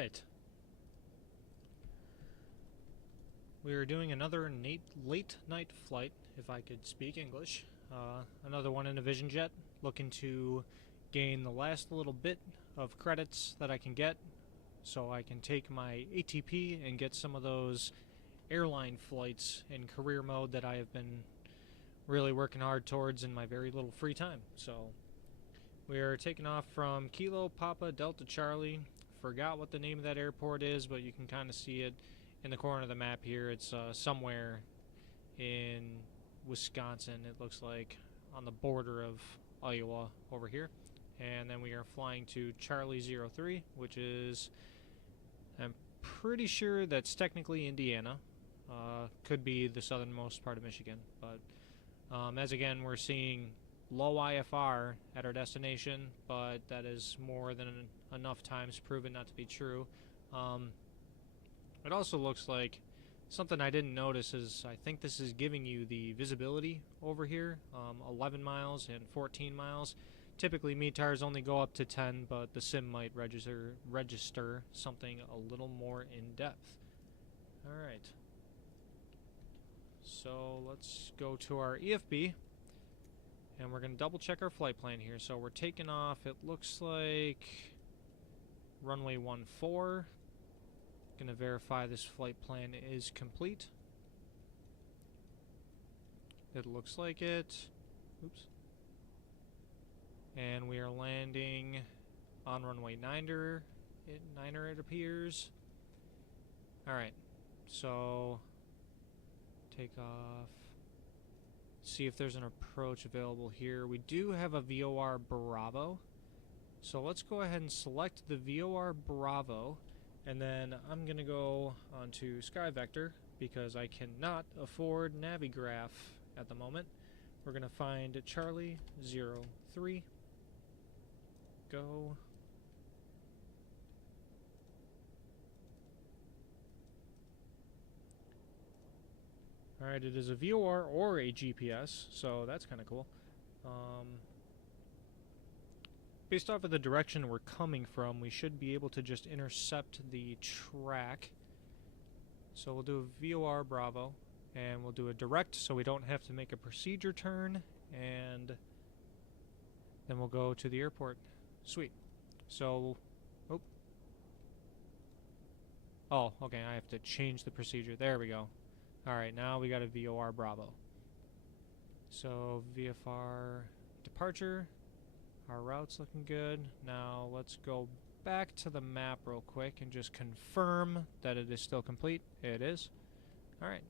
Alright. We are doing another late night flight, if I could speak English. Another one in a Vision Jet, looking to gain the last little bit of credits that I can get so I can take my ATP and get some of those airline flights in career mode that I have been really working hard towards in my very little free time. So we are taking off from Kilo Papa Delta Charlie. Forgot what the name of that airport is, but you can kind of see it in the corner of the map here. It's somewhere in Wisconsin, it looks like, on the border of Iowa over here. And then we are flying to Charlie 03, which is, I'm pretty sure that's technically Indiana. Could be the southernmost part of Michigan. But as again, we're seeing low IFR at our destination, but that is more than enough times proven not to be true. It also looks like something I didn't notice is I think this is giving you the visibility over here, 11 miles and 14 miles. Typically METARs only go up to 10, but the sim might register something a little more in depth. Alright, so let's go to our EFB and we're going to double check our flight plan here. So we're taking off, it looks like runway 14. Gonna verify this flight plan is complete. It looks like it. Oops. And we are landing on runway 9er. It appears. Alright, so take off. See if there's an approach available here. We do have a VOR Bravo. So let's go ahead and select the VOR Bravo. And then I'm going to go onto SkyVector because I cannot afford Navigraph at the moment. We're going to find Charlie 03. Go. Alright, it is a VOR or a GPS, so that's kind of cool. Based off of the direction we're coming from, we should be able to just intercept the track. So we'll do a VOR Bravo, and we'll do a direct so we don't have to make a procedure turn, and then we'll go to the airport. Sweet. So, oh, okay, I have to change the procedure. There we go. Alright, now we got a VOR Bravo. So, VFR departure. Our route's looking good. Now let's go back to the map real quick and just confirm that it is still complete. It is. Alright.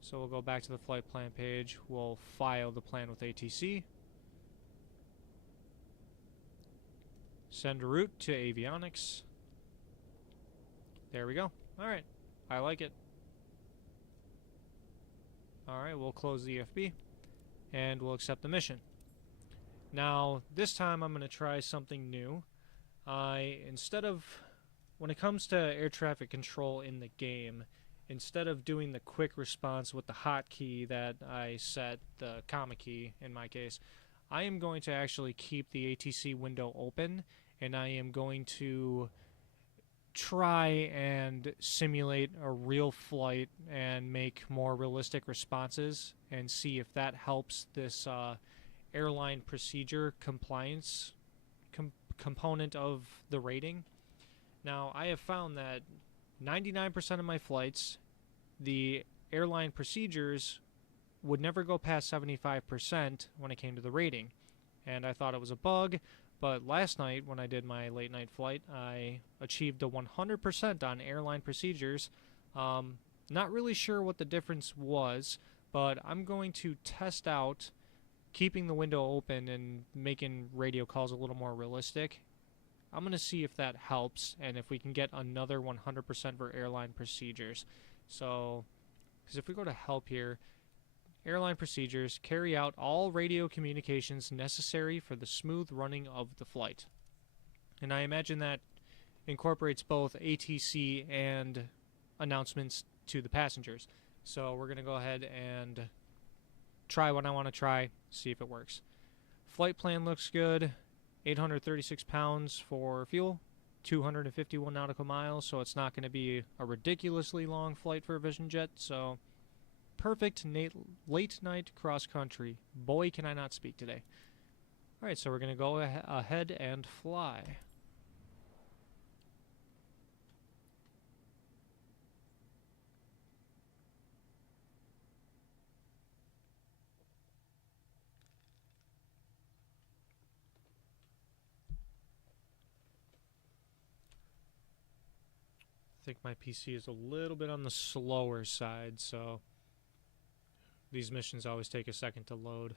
So we'll go back to the flight plan page. We'll file the plan with ATC. Send route to avionics. There we go. Alright. I like it. Alright, we'll close the EFB. And we'll accept the mission. Now, this time I'm going to try something new. Instead of, when it comes to air traffic control in the game, instead of doing the quick response with the hotkey that I set, the comma key in my case, I am going to actually keep the ATC window open, and I am going to try and simulate a real flight and make more realistic responses and see if that helps this airline procedure compliance component of the rating. Now, I have found that 99% of my flights, the airline procedures would never go past 75% when it came to the rating. And I thought it was a bug, but last night when I did my late night flight, I achieved a 100% on airline procedures. Not really sure what the difference was, but I'm going to test out keeping the window open and making radio calls a little more realistic. I'm going to see if that helps and if we can get another 100% for airline procedures. So, because if we go to help here, airline procedures, carry out all radio communications necessary for the smooth running of the flight. And I imagine that incorporates both ATC and announcements to the passengers. So we're going to go ahead and try what I want to try, see if it works. Flight plan looks good. 836 pounds for fuel, 251 nautical miles, so it's not going to be a ridiculously long flight for a Vision jet. So perfect late night cross country. Boy, can I not speak today. All right, so we're going to go ahead and fly. I think my PC is a little bit on the slower side, so these missions always take a second to load.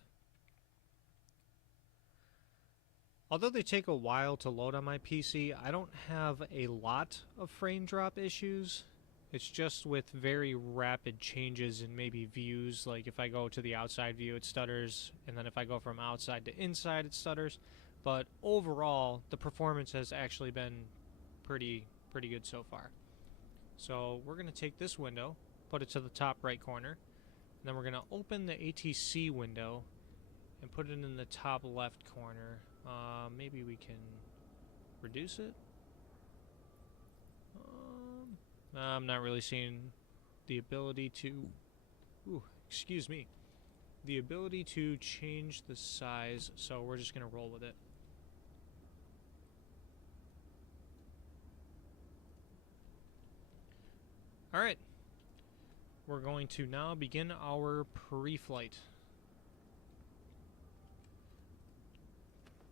Although they take a while to load on my PC, I don't have a lot of frame drop issues. It's just with very rapid changes in maybe views. Like if I go to the outside view, it stutters, and then if I go from outside to inside, it stutters. But overall, the performance has actually been pretty good so far. So we're going to take this window, put it to the top right corner, and then we're going to open the ATC window and put it in the top left corner. Maybe we can reduce it. I'm not really seeing the ability to... excuse me. The ability to change the size, so we're just going to roll with it. Alright, we're going to now begin our pre-flight.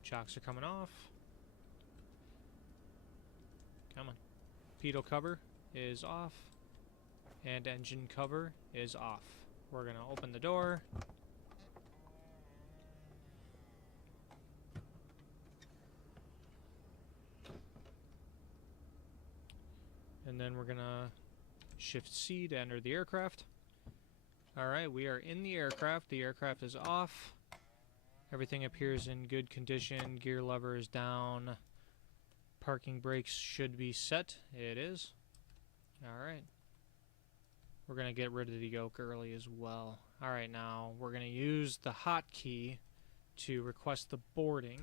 Chocks are coming off. Come on. Pitot cover is off, and engine cover is off. We're going to open the door. And then we're going to Shift C to enter the aircraft. Alright, we are in the aircraft. The aircraft is off. Everything appears in good condition. Gear lever is down. Parking brakes should be set. It is. Alright. We're going to get rid of the yoke early as well. Alright, now we're going to use the hotkey to request the boarding.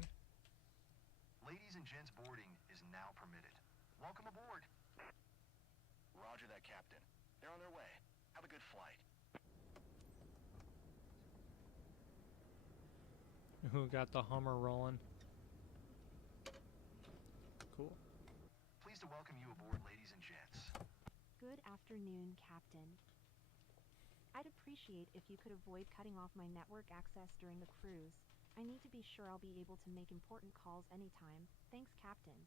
Ladies and gents, boarding is now permitted. Welcome aboard. Roger that, Captain. They're on their way. Have a good flight. Who got the Hummer rolling? Cool. Pleased to welcome you aboard, ladies and gents. Good afternoon, Captain. I'd appreciate if you could avoid cutting off my network access during the cruise. I need to be sure I'll be able to make important calls anytime. Thanks, Captain.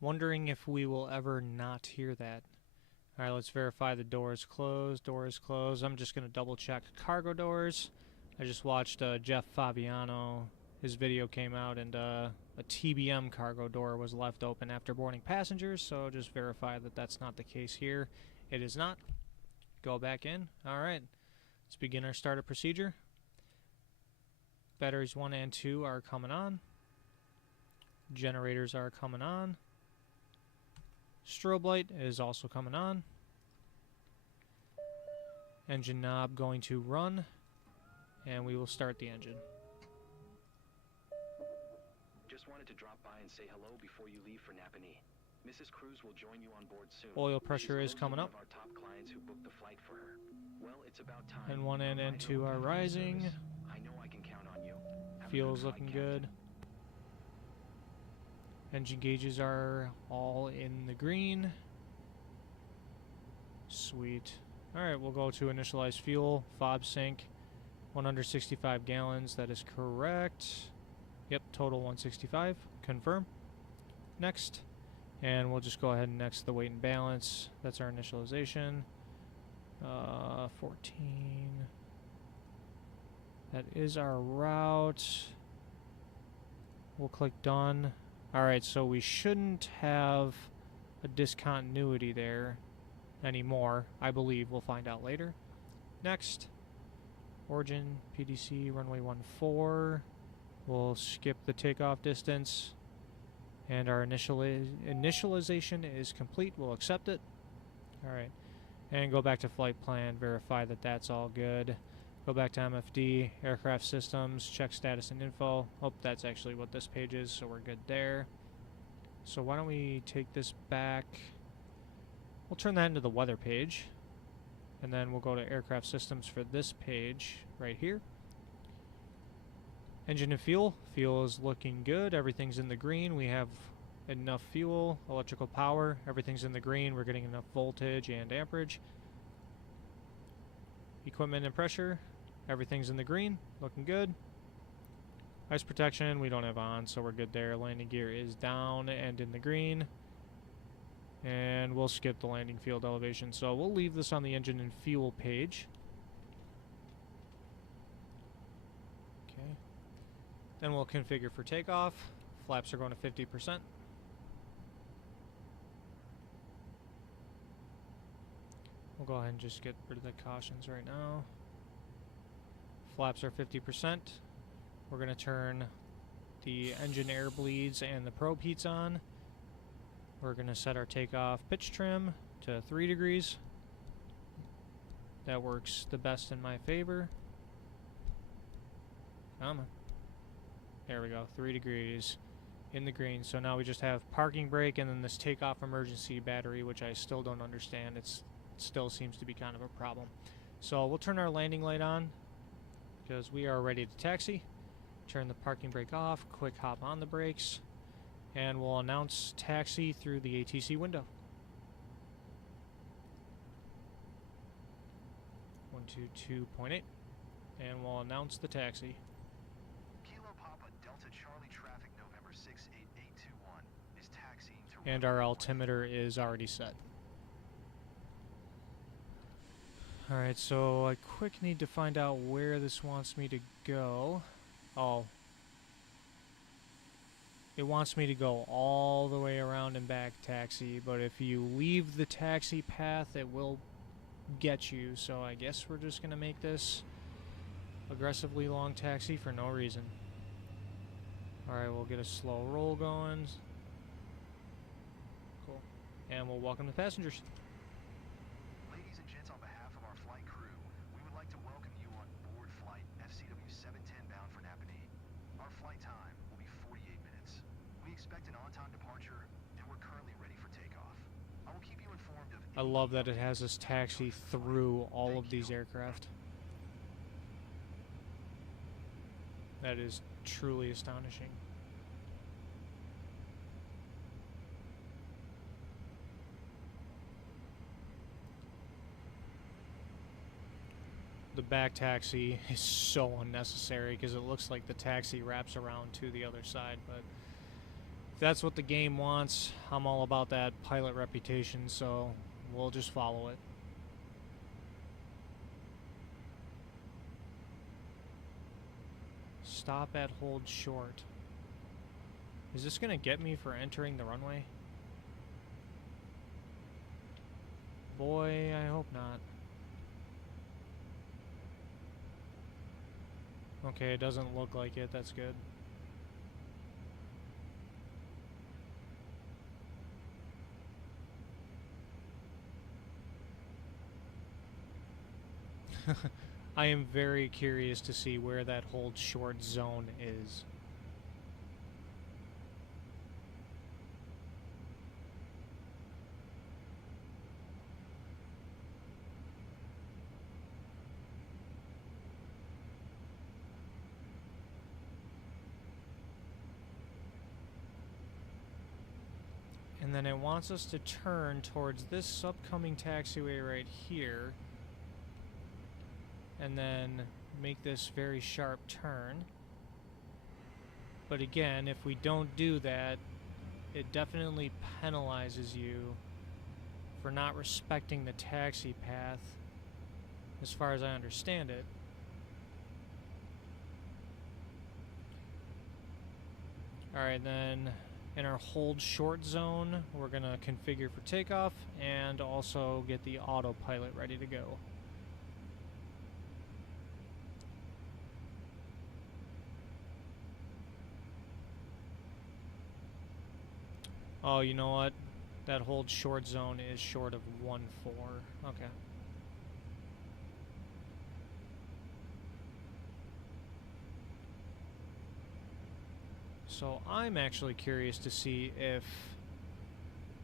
Wondering if we will ever not hear that. Alright, let's verify the door is closed. Door is closed. I'm just going to double check cargo doors. I just watched Jeff Fabiano. His video came out, and a TBM cargo door was left open after boarding passengers, so just verify that that's not the case here. It is not. Go back in. Alright, let's begin our startup procedure. Batteries 1 and 2 are coming on. Generators are coming on. Strobe light is also coming on. Engine knob going to run, and we will start the engine. Just wanted to drop by and say hello before you leave for Napanee. Mrs. Cruz will join you on board soon. Oil pressure is coming up. One of our top clients who booked the flight for her. Well, it's about time. And 1 and 2 are rising. I know I can count on you. Fuel's looking good. Engine gauges are all in the green. Sweet. Alright, we'll go to initialize fuel. Fob sync. 165 gallons. That is correct. Yep, total 165. Confirm. Next. And we'll just go ahead and next the weight and balance. That's our initialization. 14. That is our route. We'll click done. Alright, so we shouldn't have a discontinuity there anymore. I believe. We'll find out later. Next. Origin, PDC, runway 14. We'll skip the takeoff distance. And our initialization is complete. We'll accept it. Alright. And go back to flight plan. Verify that that's all good. Go back to MFD, aircraft systems, check status and info. Oh, that's actually what this page is, so we're good there. So why don't we take this back? We'll turn that into the weather page. And then we'll go to aircraft systems for this page right here. Engine and fuel. Fuel is looking good. Everything's in the green. We have enough fuel. Electrical power. Everything's in the green. We're getting enough voltage and amperage. Equipment and pressure. Everything's in the green. Looking good. Ice protection we don't have on, so we're good there. Landing gear is down and in the green. And we'll skip the landing field elevation. So we'll leave this on the engine and fuel page. Okay. Then we'll configure for takeoff. Flaps are going to 50%. We'll go ahead and just get rid of the cautions right now. Flaps are 50%. We're going to turn the engine air bleeds and the probe heats on. We're going to set our takeoff pitch trim to 3 degrees. That works the best in my favor. Come on. There we go, 3 degrees in the green. So now we just have parking brake and then this takeoff emergency battery, which I still don't understand. It still seems to be kind of a problem. So we'll turn our landing light on because we are ready to taxi. Turn the parking brake off, quick hop on the brakes, and we'll announce taxi through the ATC window. 122.8, and we'll announce the taxi. Kilo Papa Delta Charlie traffic November 68821 is taxiing to... And our altimeter is already set. Alright, so I quick need to find out where this wants me to go. Oh. It wants me to go all the way around and back taxi, but if you leave the taxi path, it will get you. So I guess we're just going to make this aggressively long taxi for no reason. Alright, we'll get a slow roll going. Cool. And we'll welcome the passengers. Ladies and gents, on behalf of our flight crew, we would like to welcome you on board flight FCW 710 bound for Napanee. Our flight time will be 48 minutes. We expect an on-time departure, and we're currently ready for takeoff. I will keep you informed of... I love that it has us taxi through all of these aircraft. That is truly astonishing. The back taxi is so unnecessary because it looks like the taxi wraps around to the other side, but if that's what the game wants, I'm all about that pilot reputation, so we'll just follow it. Stop at hold short. Is this gonna get me for entering the runway? Boy, I hope not. Okay, it doesn't look like it. That's good. I am very curious to see where that hold short zone is. And then it wants us to turn towards this upcoming taxiway right here. And then make this very sharp turn. But again, if we don't do that, it definitely penalizes you for not respecting the taxi path, as far as I understand it. Alright, then in our hold short zone, we're going to configure for takeoff and also get the autopilot ready to go. Oh, you know what? That hold short zone is short of 1-4. Okay. So I'm actually curious to see if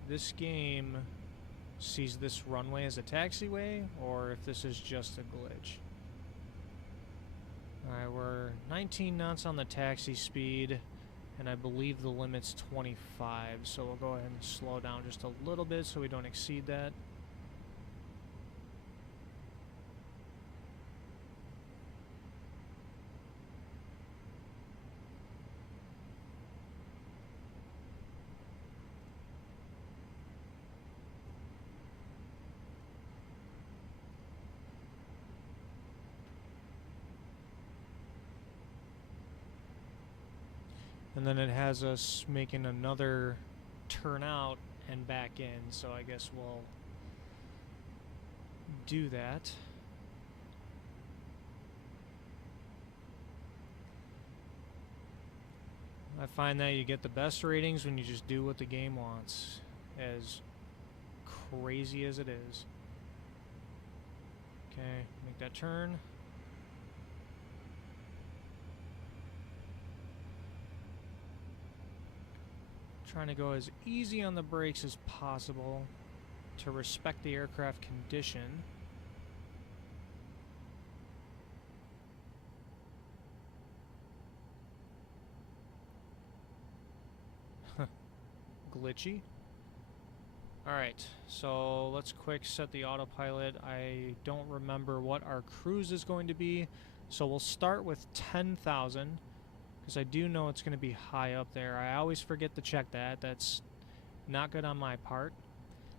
this game sees this runway as a taxiway or if this is just a glitch. Alright, we're 19 knots on the taxi speed, and I believe the limit's 25, so we'll go ahead and slow down just a little bit so we don't exceed that. And then it has us making another turn out and back in, so I guess we'll do that. I find that you get the best ratings when you just do what the game wants, as crazy as it is. Okay, make that turn. Trying to go as easy on the brakes as possible to respect the aircraft condition. Glitchy. Alright, so let's quick set the autopilot. I don't remember what our cruise is going to be, so we'll start with 10,000. Because I do know it's going to be high up there. I always forget to check that. That's not good on my part.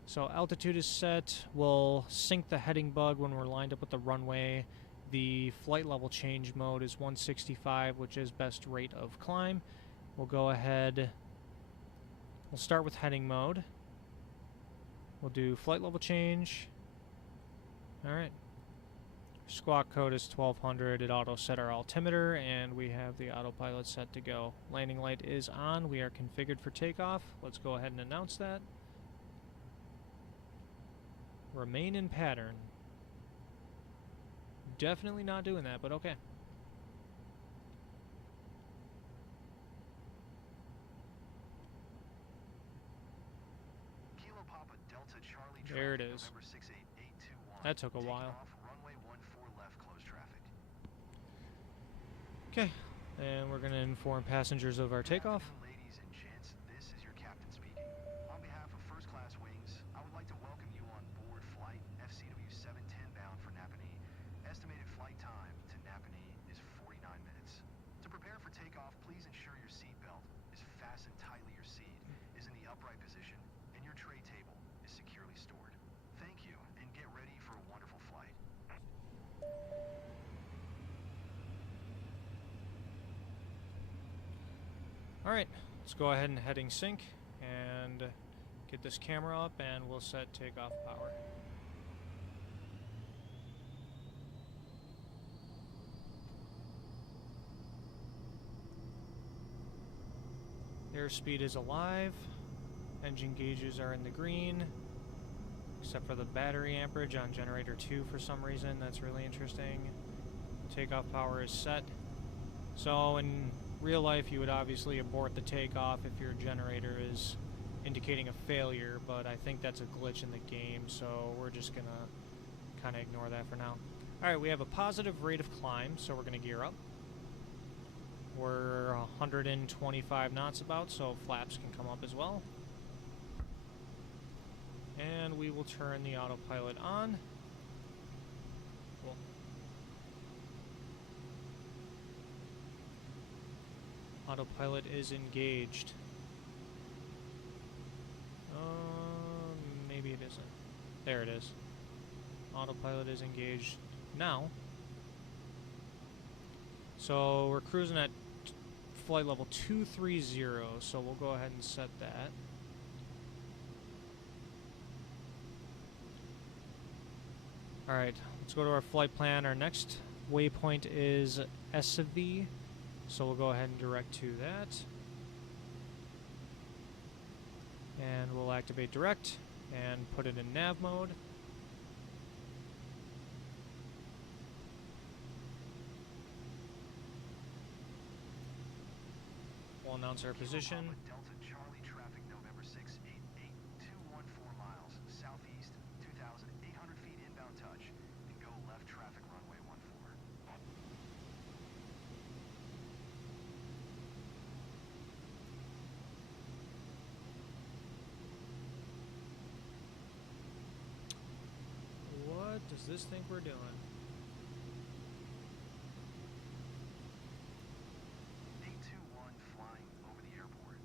So altitude is set. We'll sync the heading bug when we're lined up with the runway. The flight level change mode is 165, which is best rate of climb. We'll go ahead. We'll start with heading mode. We'll do flight level change. Alright. Squawk code is 1200. It auto set our altimeter, and we have the autopilot set to go. Landing light is on. We are configured for takeoff. Let's go ahead and announce that. Remain in pattern. Definitely not doing that, but okay. Kilo Papa Delta Charlie There it traffic, is. November 68821. That took a Taking while. off, runway 14 left, close traffic. Okay, and we're going to inform passengers of our takeoff. Good afternoon, ladies and gents. This is your captain speaking. On behalf of First Class Wings, I would like to welcome you on board flight FCW 710 bound for Napanee. Estimated flight time to Napanee is 49 minutes. To prepare for takeoff, please ensure your seat belt is fastened tightly. Your seat is in the upright position, and your tray table is securely stored. Thank you, and get ready for a wonderful flight. Alright, let's go ahead and heading sync and get this camera up, and we'll set takeoff power. Airspeed is alive. Engine gauges are in the green, except for the battery amperage on generator 2 for some reason. That's really interesting. Takeoff power is set. So in real life, you would obviously abort the takeoff if your generator is indicating a failure, but I think that's a glitch in the game, so we're just gonna kind of ignore that for now. Alright, we have a positive rate of climb, so we're gonna gear up. We're 125 knots about, so flaps can come up as well. And we will turn the autopilot on. Cool. Autopilot is engaged. Maybe it isn't. There it is. Autopilot is engaged now. So we're cruising at flight level 230, so we'll go ahead and set that. Alright, let's go to our flight plan. Our next waypoint is SV, so we'll go ahead and direct to that. And we'll activate direct and put it in nav mode. We'll announce our position. Delta Charlie traffic, November 68821. this think we're doing? A21 flying over the airport.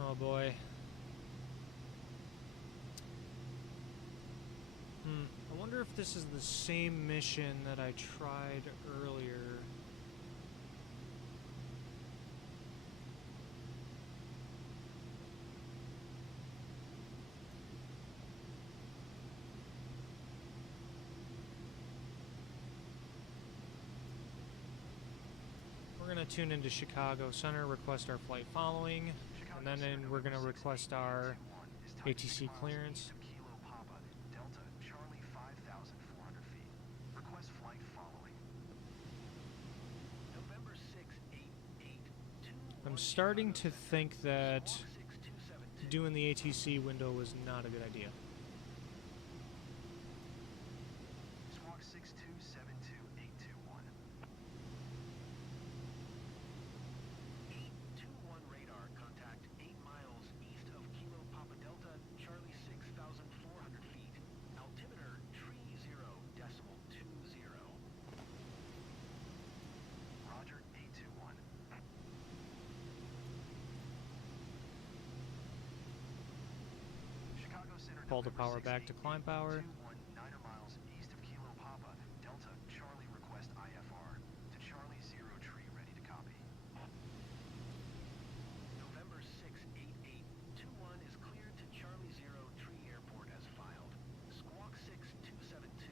Oh boy. I wonder if this is the same mission that I tried earlier. We're going to tune into Chicago Center, request our flight following, and then we're going to request our ATC clearance. Kilo Papa, Delta, Charlie 5,400 feet. Request flight following. November 688. I'm starting to think that doing the ATC window was not a good idea. Squawk 6272821. 821 radar, contact 8 miles east of Kilo Papa Delta, Charlie 6,400 feet. Altimeter tree 0.20. Roger, 821. Chicago Center. Pull the power back to climb power. 9 miles east of Kilo Papa Delta, Charlie request IFR to Charlie 0 tree ready to copy. November 68821 is cleared to Charlie 0 tree airport as filed. Squawk 6272.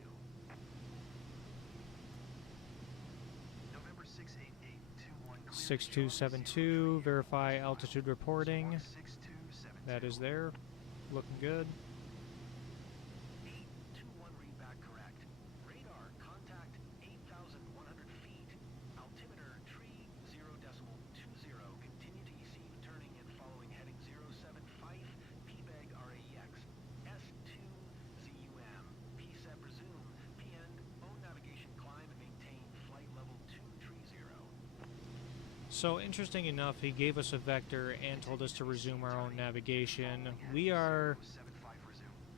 November 68821 6272, verify altitude reporting. 6272. That is there. Looking good. 821 read back correct. Radar contact 8,100 feet. Altimeter tree 0.20. Continue to receive turning and following heading 075. PBEG RAEX. S2 ZUM. PSEP resume. PN own navigation climb and maintain flight level 230. So interesting enough, he gave us a vector and told us to resume our own navigation. We are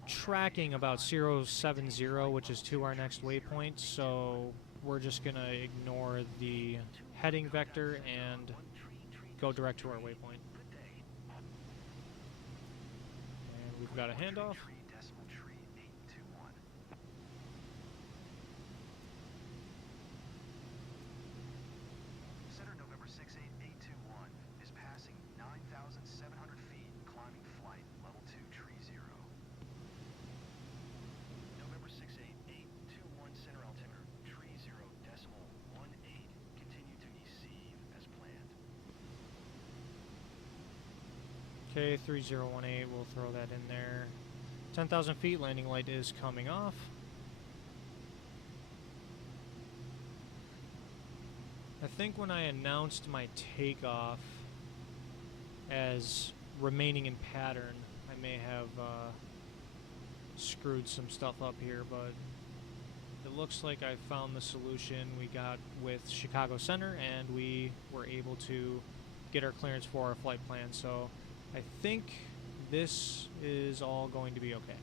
tracking about 070, which is to our next waypoint, so we're just going to ignore the heading vector and go direct to our waypoint. And we've got a handoff. Center November 68821 is passing 9,700 feet, climbing flight level 2 tree 0. November 68821 center altimeter tree 0.18. Continue to receive as planned. Okay, 3018, we'll throw that in there. 10,000 feet, landing light is coming off. I think when I announced my takeoff as remaining in pattern, I may have screwed some stuff up here, but it looks like I found the solution we got with Chicago Center, and we were able to get our clearance for our flight plan. So I think this is all going to be okay.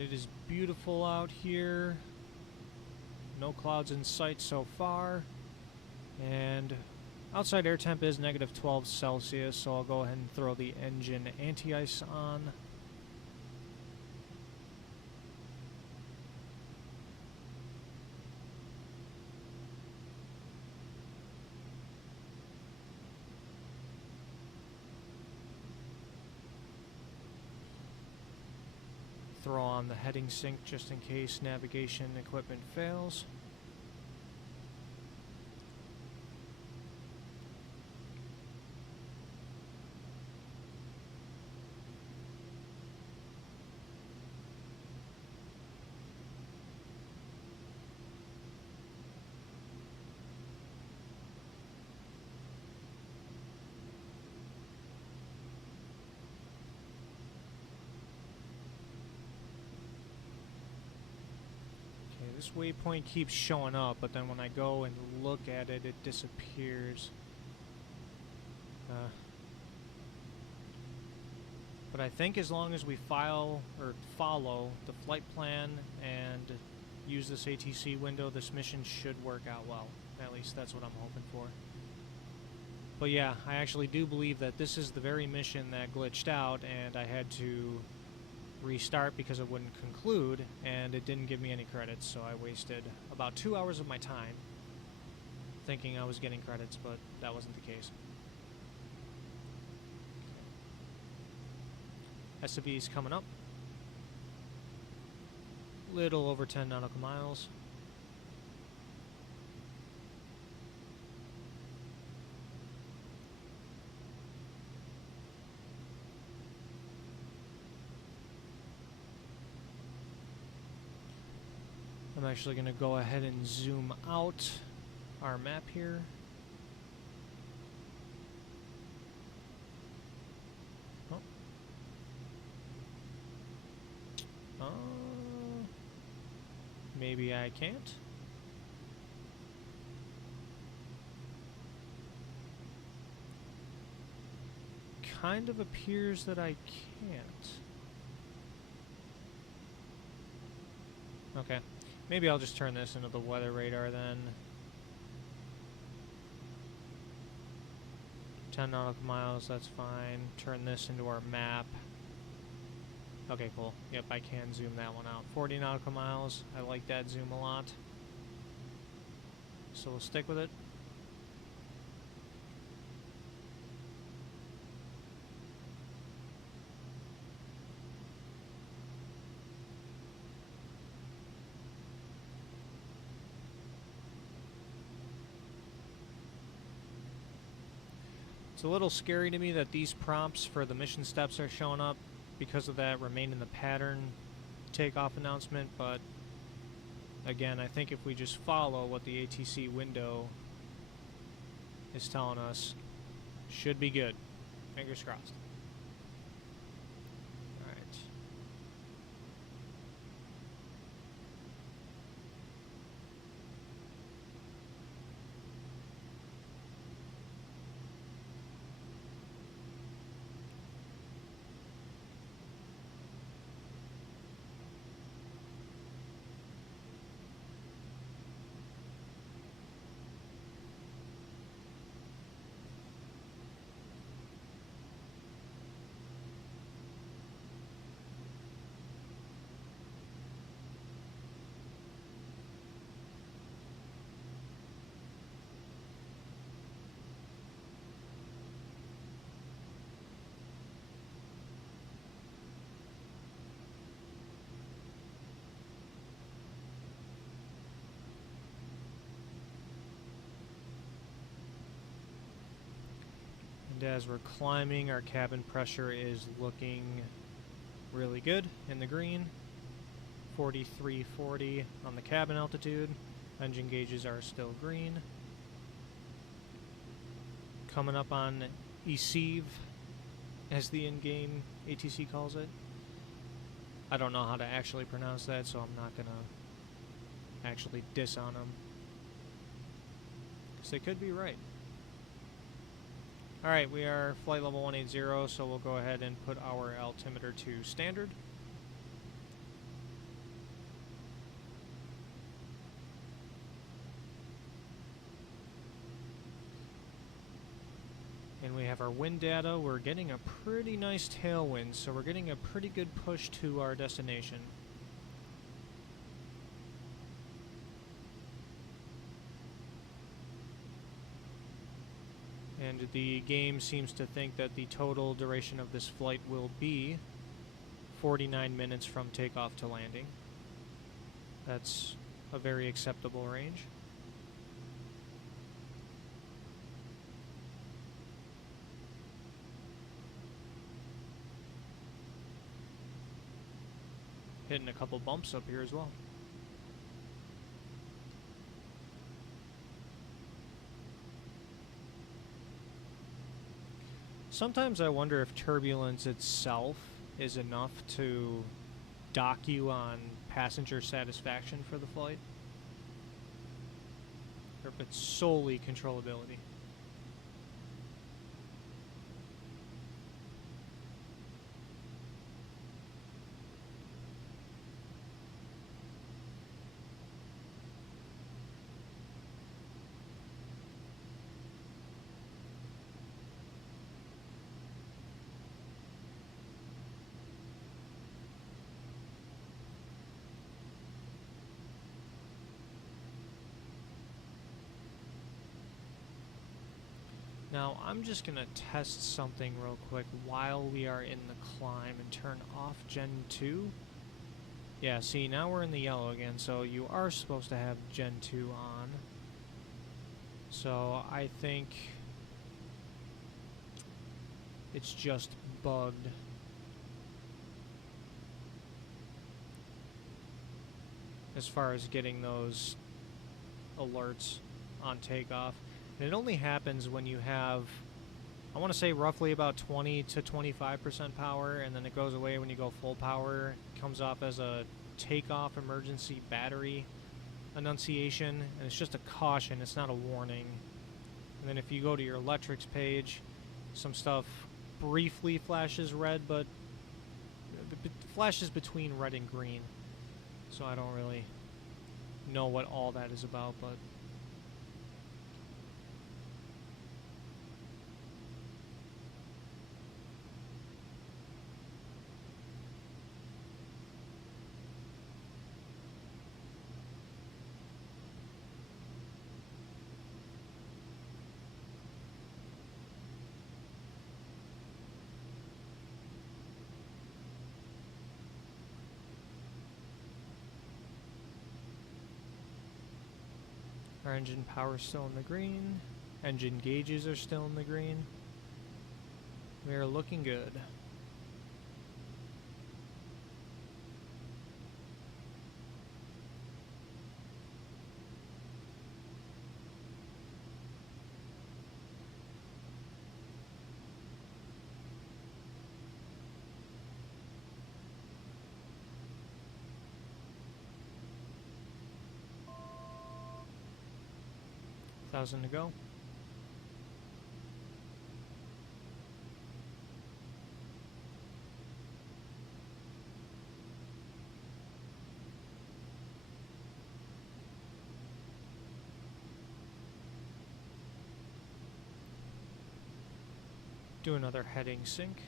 It is beautiful out here. No clouds in sight so far. And outside air temp is negative 12 Celsius, so I'll go ahead and throw the engine anti-ice on. Throw on the heading sync just in case navigation equipment fails. This waypoint keeps showing up, but then when I go and look at it, it disappears. But I think as long as we follow the flight plan and use this ATC window, this mission should work out well. At least that's what I'm hoping for. But yeah, I actually do believe that this is the very mission that glitched out, and I had to restart because it wouldn't conclude, and it didn't give me any credits, so I wasted about 2 hours of my time thinking I was getting credits, but that wasn't the case. SFV is coming up. Little over 10 nautical miles. I'm actually going to go ahead and zoom out our map here. Maybe I can't. Kind of appears that I can't. Okay. Maybe I'll just turn this into the weather radar then. 10 nautical miles, that's fine. Turn this into our map. Okay, cool. Yep, I can zoom that one out. 40 nautical miles. I like that zoom a lot. So we'll stick with it. It's a little scary to me that these prompts for the mission steps are showing up because of that remain in the pattern takeoff announcement, but again, I think if we just follow what the ATC window is telling us, should be good. Fingers crossed. Alright. And as we're climbing, our cabin pressure is looking really good in the green. 4340 on the cabin altitude. Engine gauges are still green. Coming up on Eceive, as the in-game ATC calls it. I don't know how to actually pronounce that, so I'm not gonna actually diss on them, because they could be right. Alright, we are flight level 180, so we'll go ahead and put our altimeter to standard. And we have our wind data. We're getting a pretty nice tailwind, so we're getting a pretty good push to our destination. And the game seems to think that the total duration of this flight will be 49 minutes from takeoff to landing. That's a very acceptable range. Hitting a couple bumps up here as well. Sometimes I wonder if turbulence itself is enough to dock you on passenger satisfaction for the flight. Or but solely controllability. Now, I'm just going to test something real quick while we are in the climb and turn off Gen 2. Yeah, see, now we're in the yellow again, so you are supposed to have Gen 2 on. So I think it's just bugged. As far as getting those alerts on takeoff. And it only happens when you have, I want to say roughly about 20 to 25% power, and then it goes away when you go full power. It comes off as a takeoff emergency battery annunciation, and it's just a caution, it's not a warning. And then if you go to your electrics page, some stuff briefly flashes red, but it flashes between red and green. So I don't really know what all that is about, but our engine power is still in the green. Engine gauges are still in the green. We are looking good. $1,000 to go. Do another heading sync.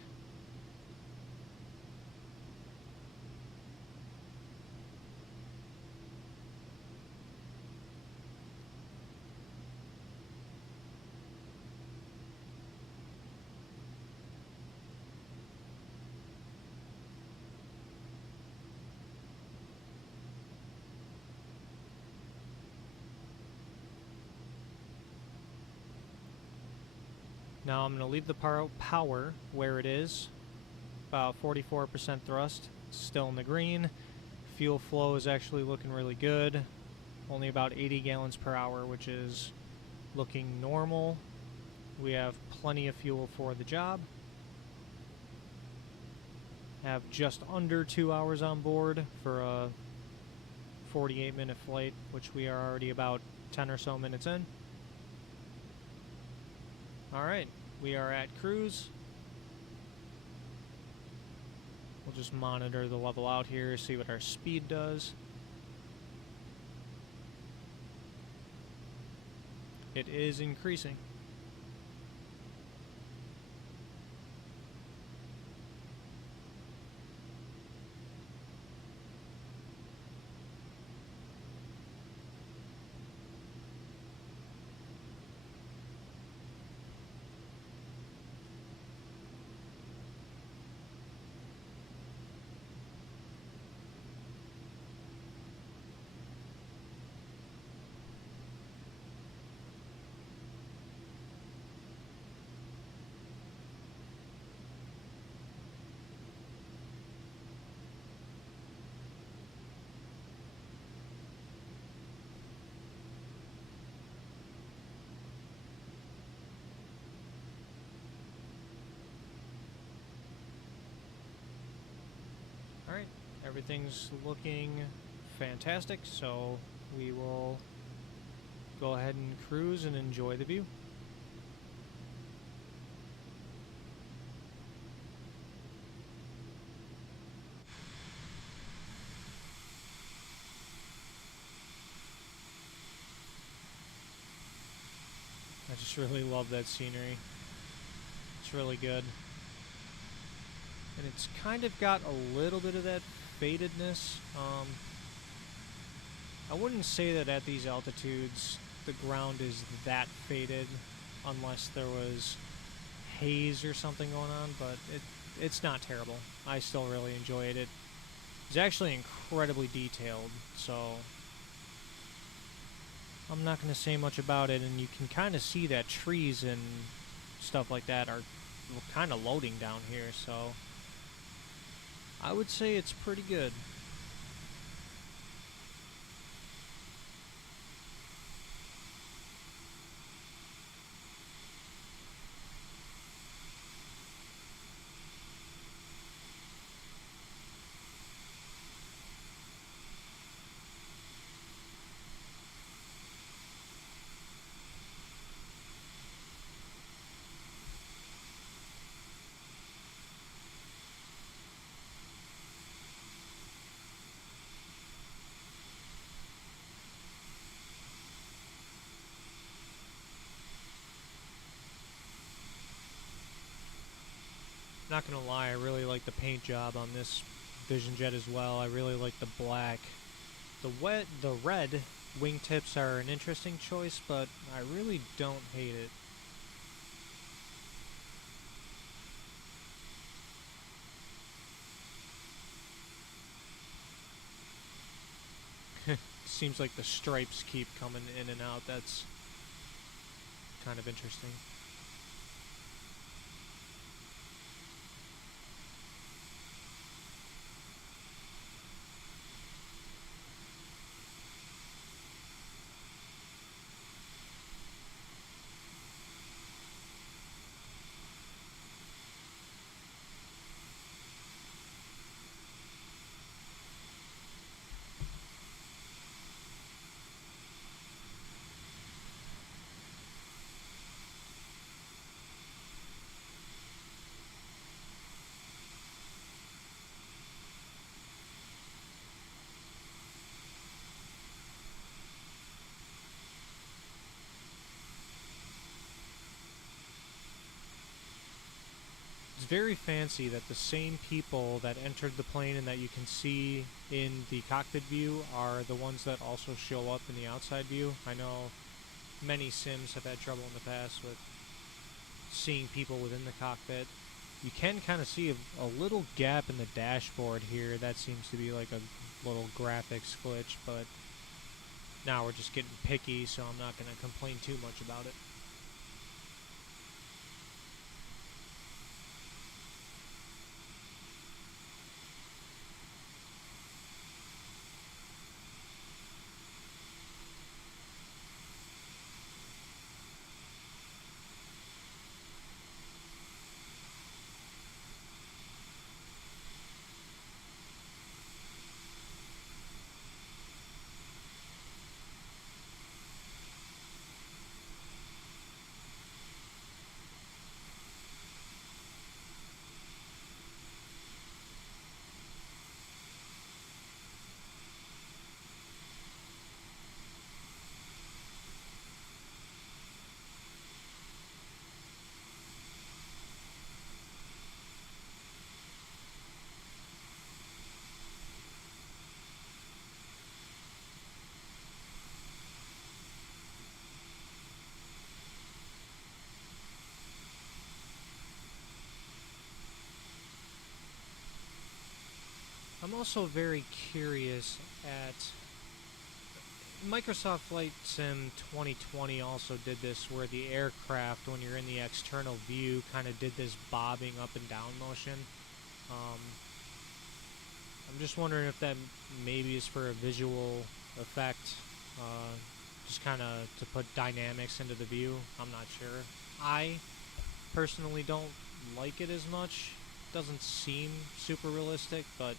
Now I'm going to leave the power where it is, about 44% thrust, still in the green. Fuel flow is actually looking really good, only about 80 gallons per hour, which is looking normal. We have plenty of fuel for the job. Have just under 2 hours on board for a 48-minute flight, which we are already about 10 or so minutes in. Alright, we are at cruise. We'll just monitor the level out here, see what our speed does. It is increasing. Alright, everything's looking fantastic, so we will go ahead and cruise and enjoy the view. I just really love that scenery. It's really good. And it's kind of got a little bit of that fadedness. I wouldn't say that at these altitudes the ground is that faded unless there was haze or something going on, but it's not terrible. I still really enjoy it. It's actually incredibly detailed, so I'm not going to say much about it, and you can kind of see that trees and stuff like that are kind of loading down here, so I would say it's pretty good. Not gonna lie, I really like the paint job on this Vision Jet as well. I really like the black. The red wingtips are an interesting choice, but I really don't hate it. Seems like the stripes keep coming in and out. That's kind of interesting. It's very fancy that the same people that entered the plane and that you can see in the cockpit view are the ones that also show up in the outside view. I know many sims have had trouble in the past with seeing people within the cockpit. You can kind of see a little gap in the dashboard here. That seems to be like a little graphics glitch, but now we're just getting picky, so I'm not going to complain too much about it. I'm also very curious at Microsoft Flight Sim 2020 also did this where the aircraft, when you're in the external view, kind of did this bobbing up and down motion. I'm just wondering if that maybe is for a visual effect, just kind of to put dynamics into the view. I'm not sure. I personally don't like it as much. Doesn't seem super realistic, but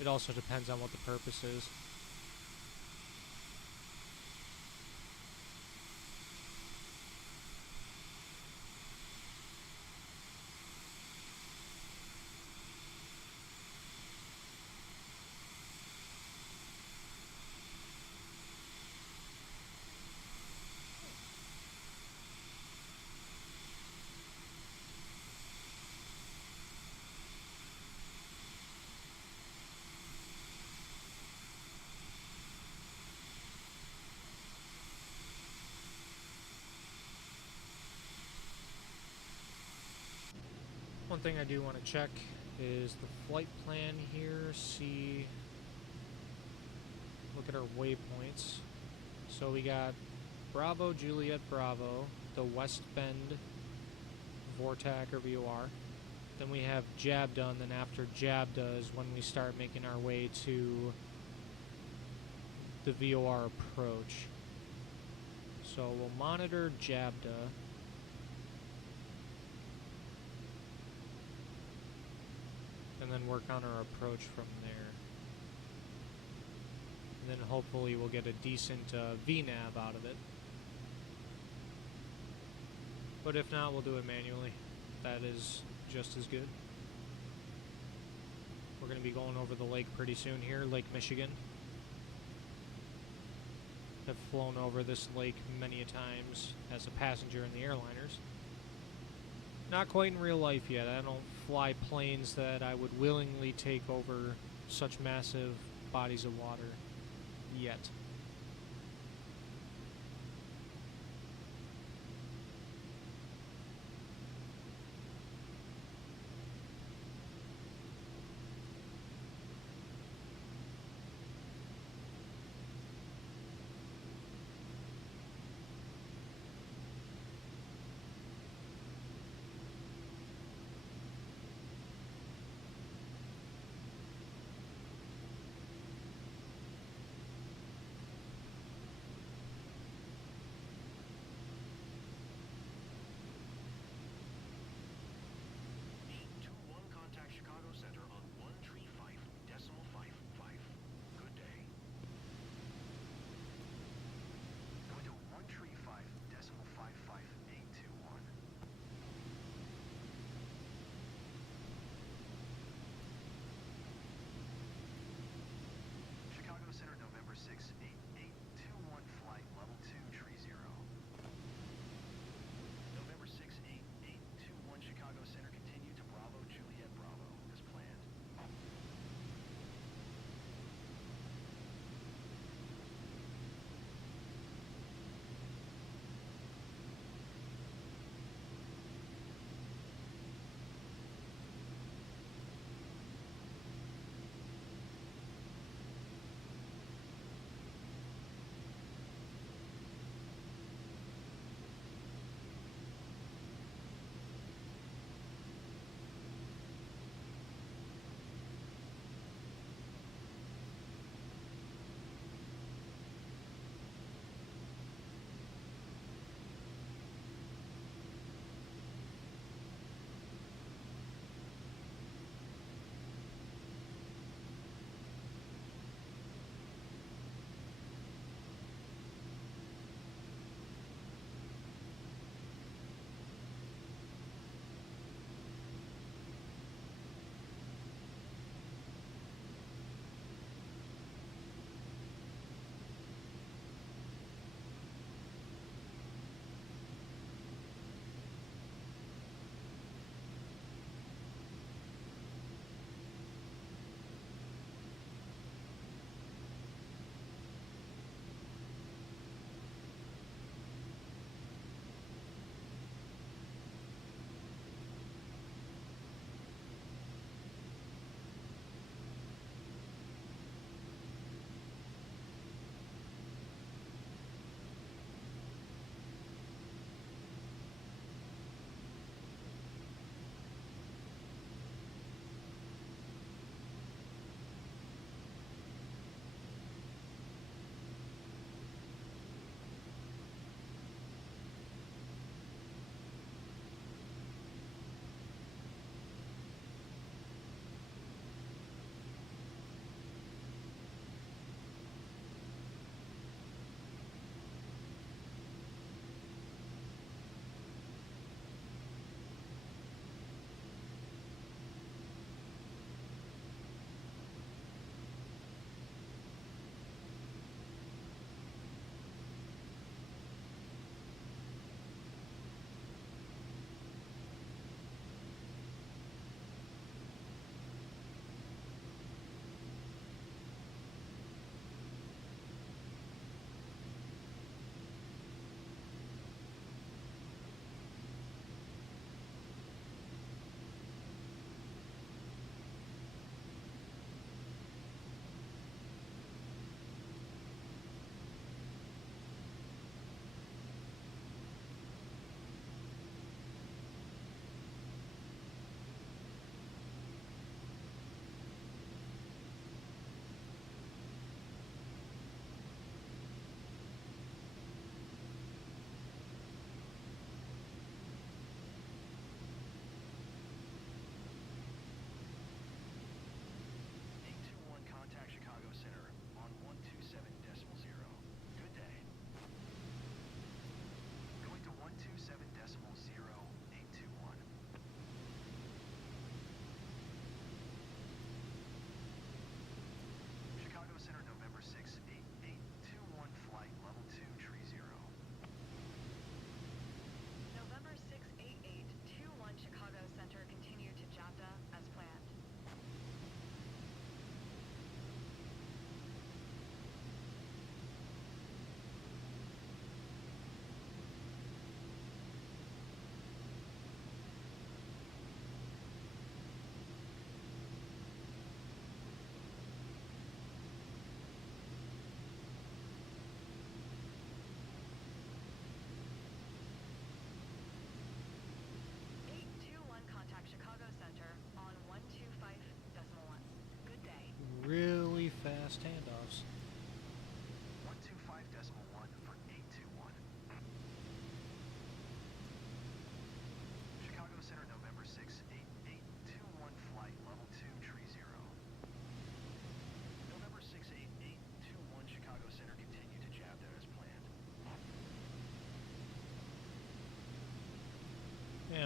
it also depends on what the purpose is. One thing I do want to check is the flight plan here. See, look at our waypoints. So we got Bravo, Juliet, Bravo, the West Bend, Vortac or VOR. Then we have Jabda, and then after Jabda is when we start making our way to the VOR approach. So we'll monitor Jabda. And then work on our approach from there. And then hopefully we'll get a decent VNAV out of it. But if not, we'll do it manually. That is just as good. We're going to be going over the lake pretty soon here, Lake Michigan. I've flown over this lake many a times as a passenger in the airliners. Not quite in real life yet. I don't fly planes that I would willingly take over such massive bodies of water yet.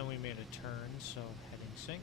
And we made a turn, so heading sync.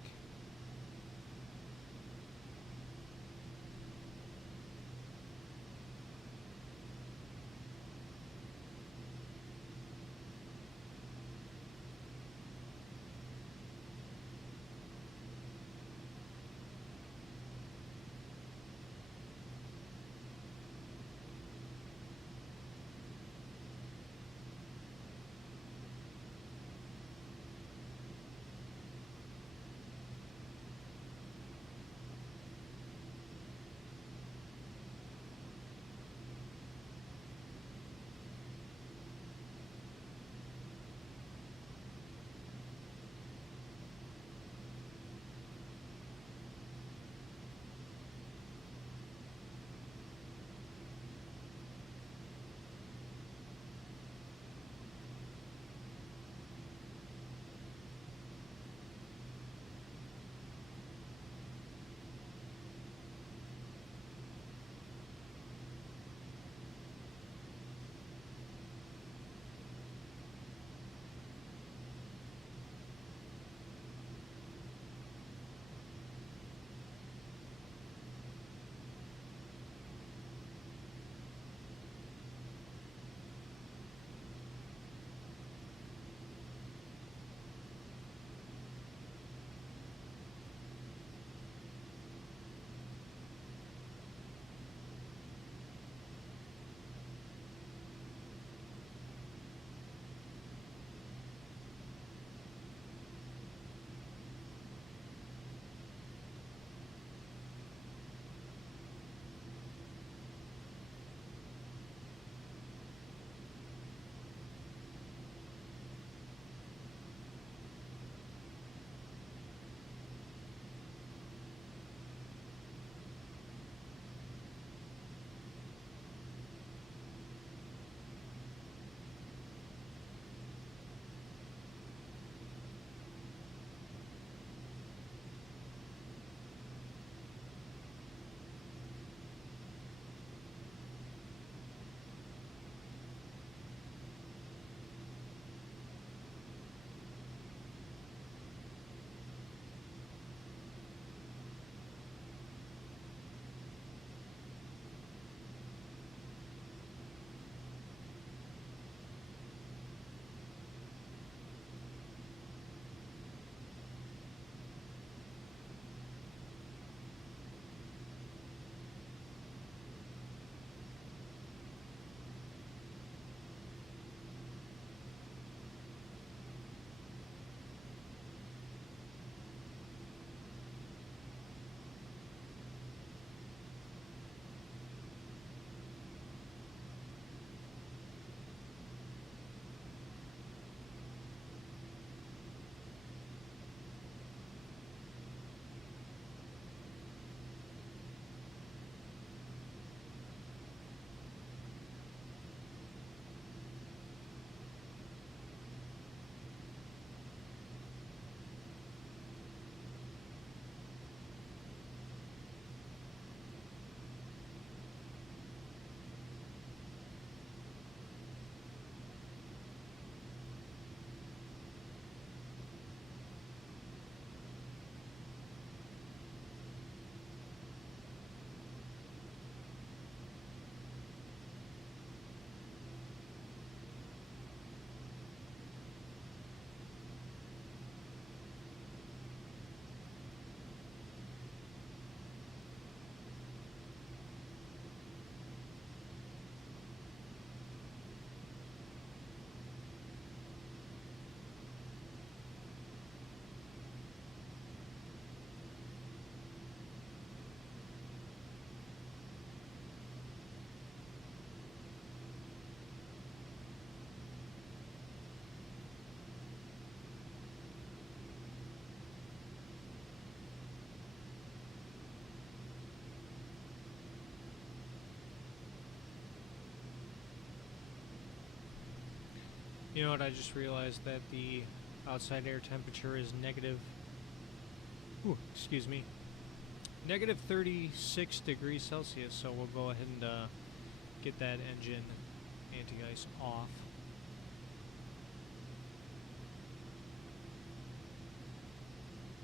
You know what, I just realized that the outside air temperature is negative 36 degrees Celsius, so we'll go ahead and get that engine anti-ice off.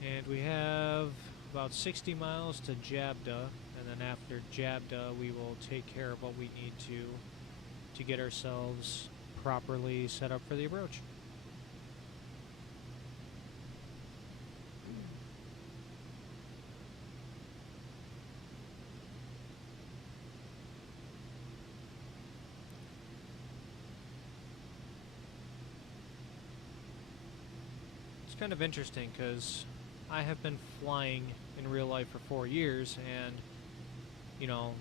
And we have about 60 miles to Jabda, and then after Jabda we will take care of what we need to get ourselves properly set up for the approach. It's kind of interesting because I have been flying in real life for 4 years, and you know,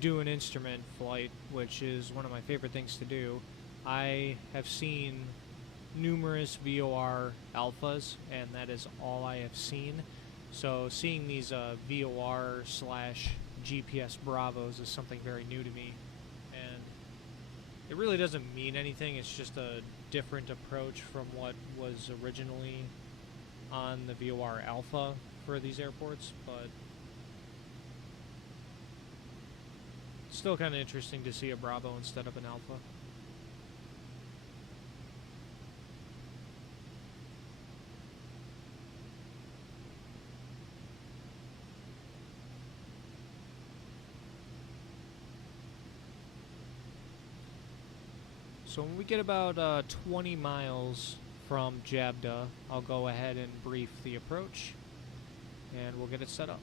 do an instrument flight, which is one of my favorite things to do. I have seen numerous VOR alphas, and that is all I have seen. So seeing these VOR slash GPS Bravos is something very new to me, and it really doesn't mean anything. It's just a different approach from what was originally on the VOR Alpha for these airports, but still kind of interesting to see a Bravo instead of an Alpha. So when we get about 20 miles from Jabda, I'll go ahead and brief the approach, and we'll get it set up.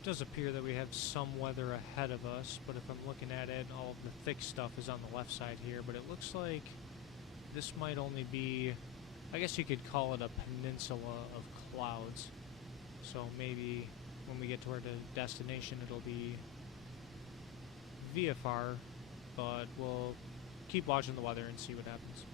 It does appear that we have some weather ahead of us, but if I'm looking at it, all of the thick stuff is on the left side here, but it looks like this might only be, I guess you could call it a peninsula of clouds. So maybe when we get to our destination it'll be VFR, but we'll keep watching the weather and see what happens.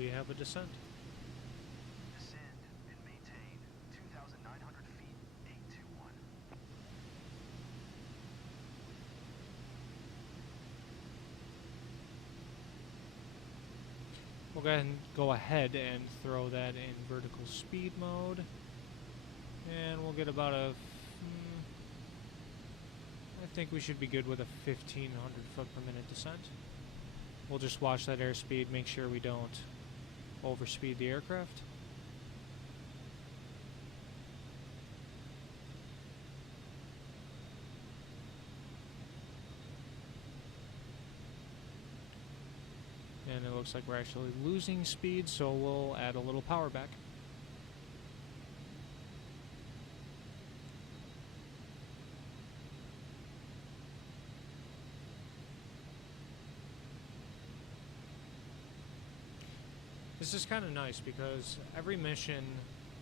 we have a descent. Descend and maintain 2,900 feet, 821. We'll go ahead and throw that in vertical speed mode. And we'll get about a... I think we should be good with a 1,500 foot per minute descent. We'll just watch that airspeed, make sure we don't overspeed the aircraft. And it looks like we're actually losing speed, so we'll add a little power back. This is kind of nice because every mission,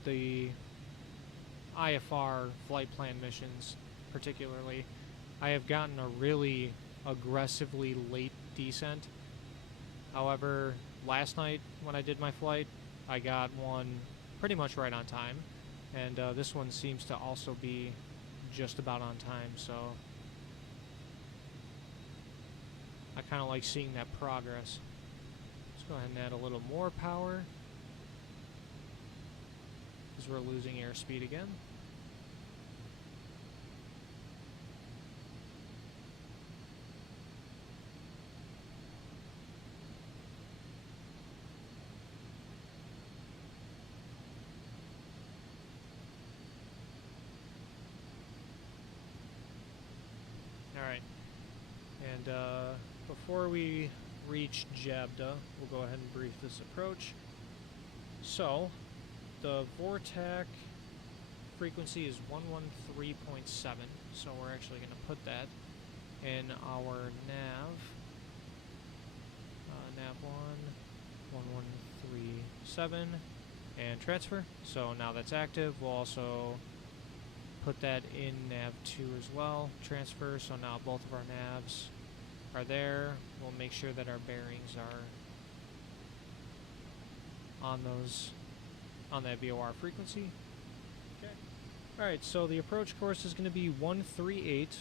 the IFR flight plan missions particularly, I have gotten a really aggressively late descent. However, last night when I did my flight, I got one pretty much right on time, and this one seems to also be just about on time, so I kind of like seeing that progress. Let's go ahead and add a little more power because we're losing airspeed again. Alright, and before we reach Jabda, we'll go ahead and brief this approach. So, the Vortac frequency is 113.7, so we're actually going to put that in our nav. Nav 1, 1137, and transfer. So now that's active. We'll also put that in nav 2 as well, transfer, so now both of our navs are there. We'll make sure that our bearings are on that VOR frequency. Okay. Alright, so the approach course is going to be 138.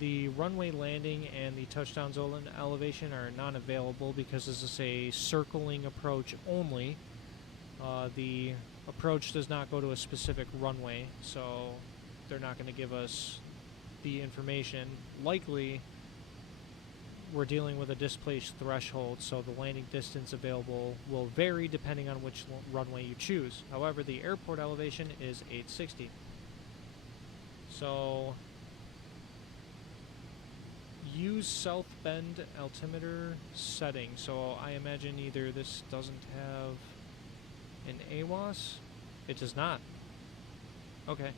The runway landing and the touchdown zone elevation are non-available because this is a circling approach only. The approach does not go to a specific runway, so they're not going to give us the information. Likely, we're dealing with a displaced threshold, so the landing distance available will vary depending on which runway you choose. However, the airport elevation is 860. So, use South Bend altimeter setting. So I imagine either this doesn't have an AWAS. It does not. Okay.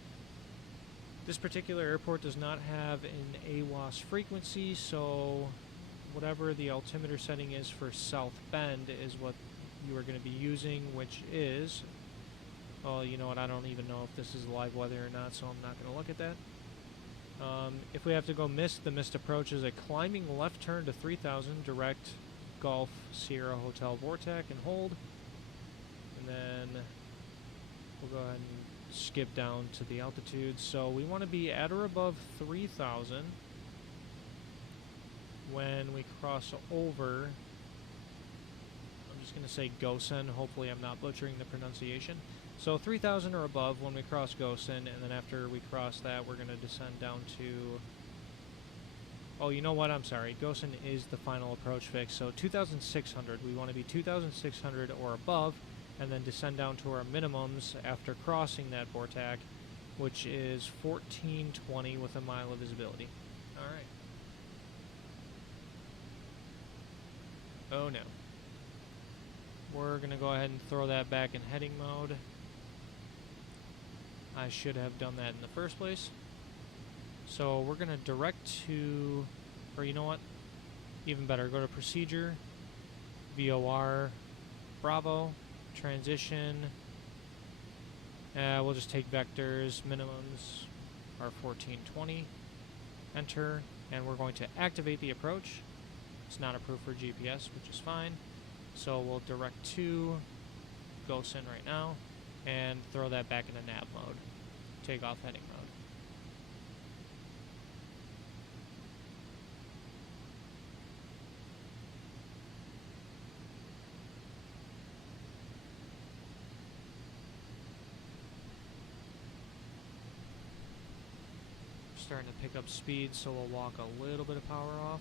This particular airport does not have an AWAS frequency, so whatever the altimeter setting is for South Bend is what you are going to be using, which is, well, you know what, I don't even know if this is live weather or not, so I'm not going to look at that. If we have to go mist, the mist approach is a climbing left turn to 3000, direct Golf Sierra Hotel Vortac and hold. And then we'll go ahead and skip down to the altitude. So we want to be at or above 3000 when we cross over. I'm just going to say Gosen. Hopefully I'm not butchering the pronunciation. So 3000 or above when we cross Gosen, and then after we cross that, we're going to descend down to... Oh, you know what? I'm sorry. Gosen is the final approach fix. So 2600. We want to be 2600 or above, and then descend down to our minimums after crossing that Vortac, which is 1420 with a mile of visibility. Alright. Oh no. We're going to go ahead and throw that back in heading mode. I should have done that in the first place. So we're going to direct to, or you know what? Even better, go to Procedure, VOR, Bravo, Transition. We'll just take vectors, minimums are 1420. Enter, and we're going to activate the approach. It's not approved for GPS, which is fine. So we'll direct 2 ghosts in right now and throw that back into nav mode. Take off heading mode. Starting to pick up speed, so we'll walk a little bit of power off.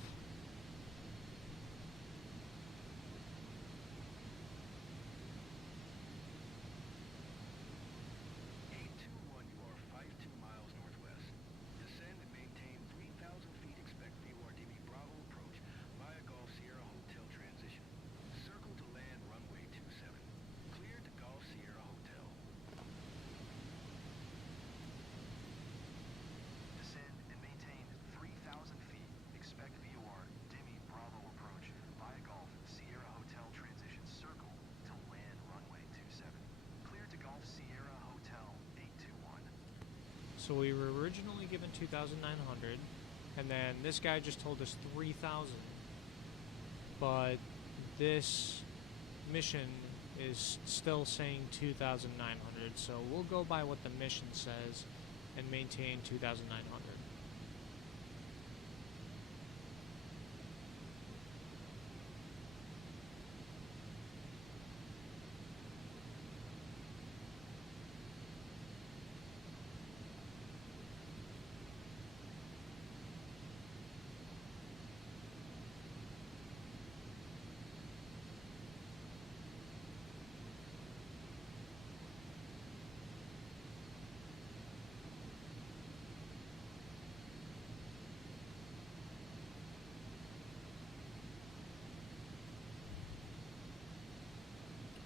So we were originally given 2,900, and then this guy just told us 3,000. But this mission is still saying 2,900, so we'll go by what the mission says and maintain 2,900.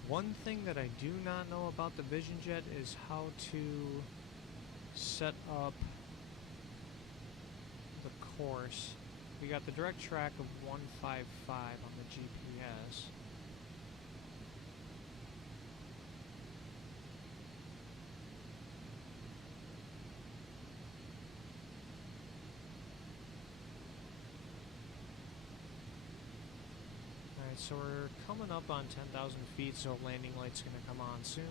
One thing that I do not know about the Vision Jet is how to set up the course. We got the direct track of 155 on the GPS. So we're coming up on 10,000 feet, so landing light's going to come on soon.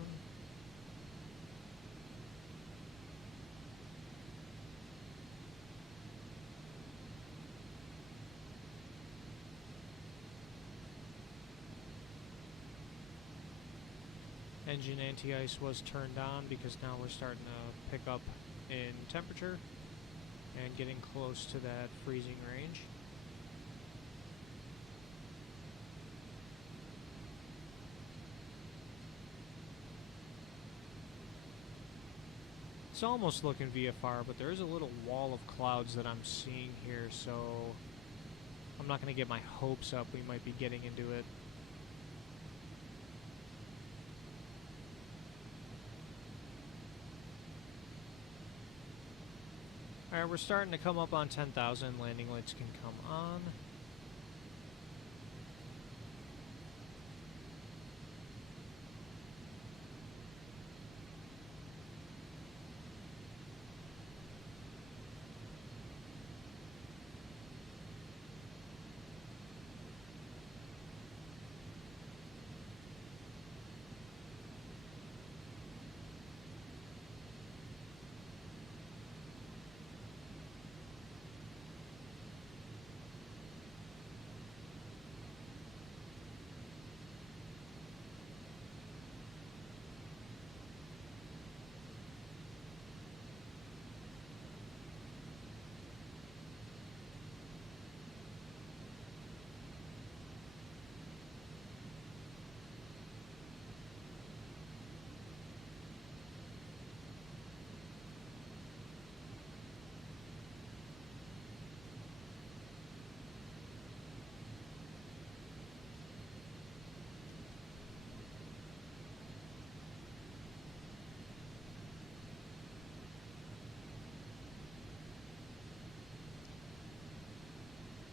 Engine anti-ice was turned on because now we're starting to pick up in temperature and getting close to that freezing range. It's almost looking VFR, but there is a little wall of clouds that I'm seeing here, so I'm not going to get my hopes up. We might be getting into it. Alright, we're starting to come up on 10,000. Landing lights can come on.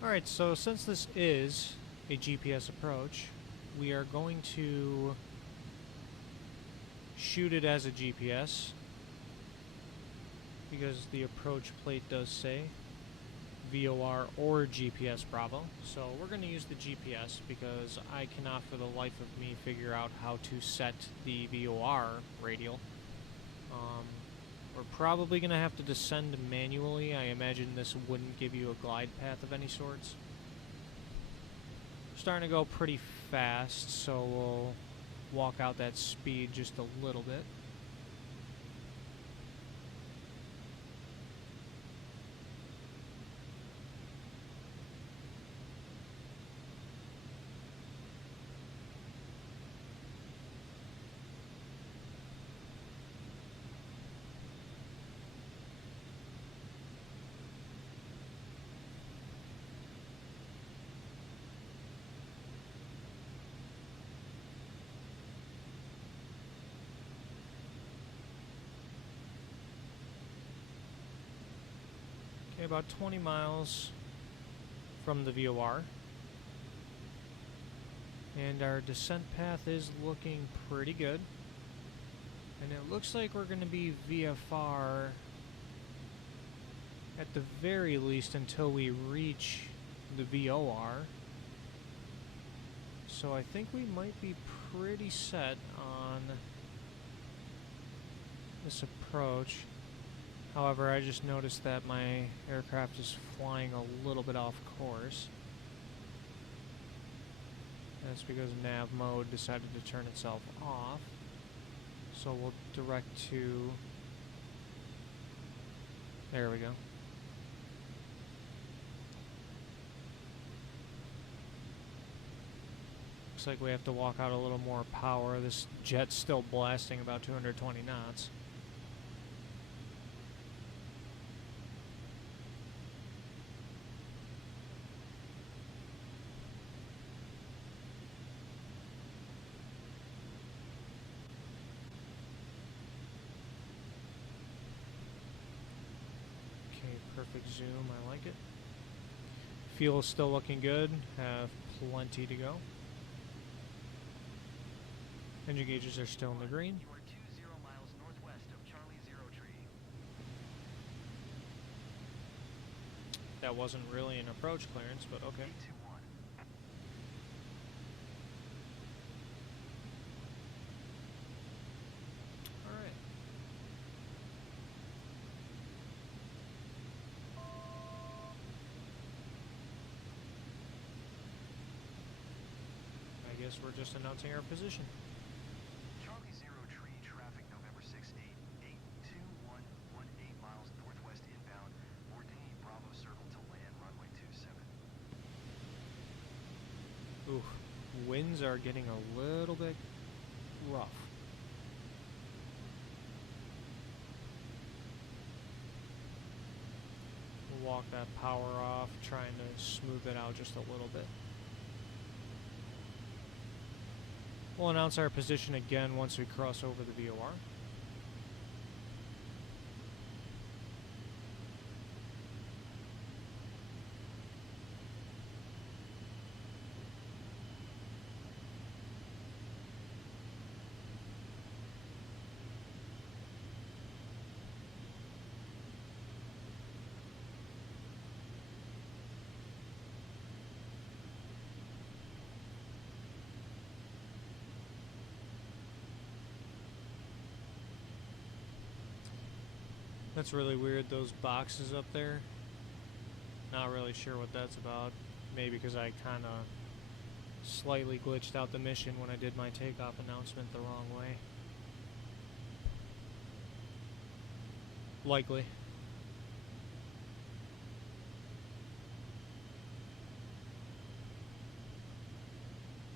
Alright, so since this is a GPS approach, we are going to shoot it as a GPS because the approach plate does say. VOR or GPS Bravo. So we're going to use the GPS because I cannot for the life of me figure out how to set the VOR radial. We're probably going to have to descend manually. I imagine this wouldn't give you a glide path of any sorts. Starting to go pretty fast, so we'll walk out that speed just a little bit. Okay, about 20 miles from the VOR. And our descent path is looking pretty good. And it looks like we're going to be VFR at the very least until we reach the VOR. So I think we might be pretty set on this approach. However, I just noticed that my aircraft is flying a little bit off course. That's because nav mode decided to turn itself off. So we'll direct to... There we go. Looks like we have to walk out a little more power. This jet's still blasting about 220 knots. Perfect zoom, I like it. Fuel is still looking good, have plenty to go. Engine gauges are still in the green. You are 20 miles northwest of Charlie Zero Tree. That wasn't really an approach clearance, but okay. 821. Alright. I guess we're just announcing our position. Charlie Zero Tree traffic November 6, 82118 miles northwest inbound, Bourdini Bravo Circle to land runway 27. Ooh, winds are getting a little bit rough. We'll walk that power off, trying to smooth it out just a little bit. We'll announce our position again once we cross over the VOR. That's really weird, those boxes up there. Not really sure what that's about. Maybe because I kind of slightly glitched out the mission when I did my takeoff announcement the wrong way. Likely.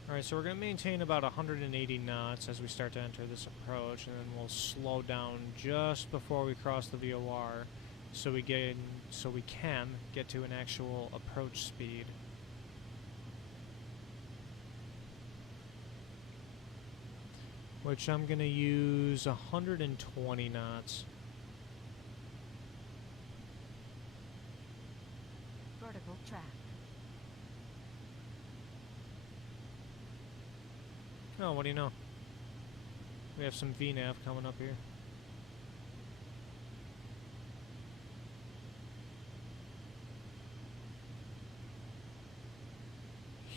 Alright, so we're going to maintain about 180 knots as we start to enter this approach, and then we'll slow down just before we cross the VOR so we can get to an actual approach speed. Which I'm going to use 120 knots. Vertical track. Oh, what do you know? We have some VNAV coming up here.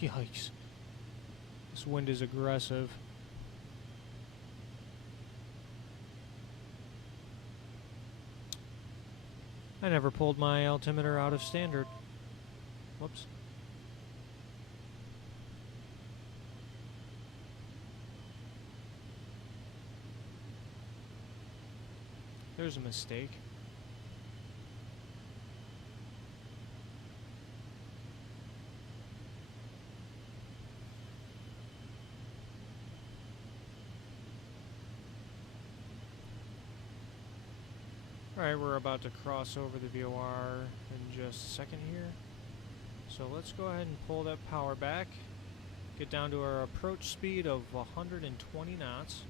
Yikes. This wind is aggressive. I never pulled my altimeter out of standard. Whoops. There's a mistake. Alright, we're about to cross over the VOR in just a second here. So let's go ahead and pull that power back. Get down to our approach speed of 120 knots.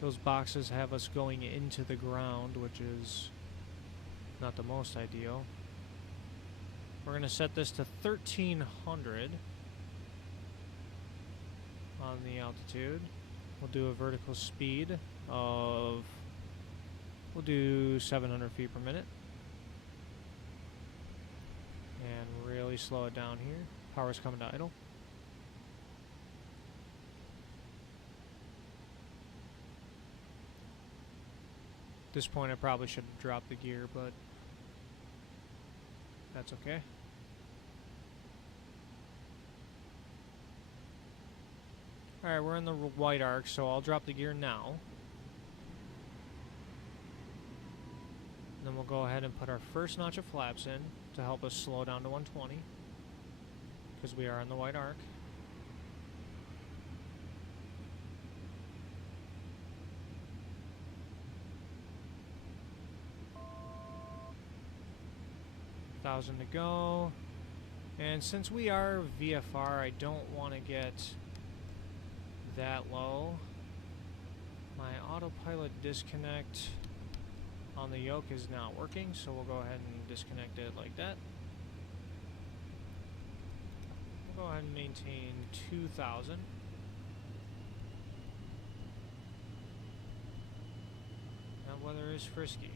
Those boxes have us going into the ground, which is not the most ideal. We're going to set this to 1300 on the altitude. We'll do a vertical speed of, we'll do 700 feet per minute. And really slow it down here. Power's coming to idle. At this point I probably should have dropped the gear, but that's okay. Alright, we're in the white arc, so I'll drop the gear now. Then we'll go ahead and put our first notch of flaps in to help us slow down to 120, because we are in the white arc. To go, and since we are VFR, I don't want to get that low. My autopilot disconnect on the yoke is not working, so we'll go ahead and disconnect it like that. We'll go ahead and maintain 2,000. That weather is frisky.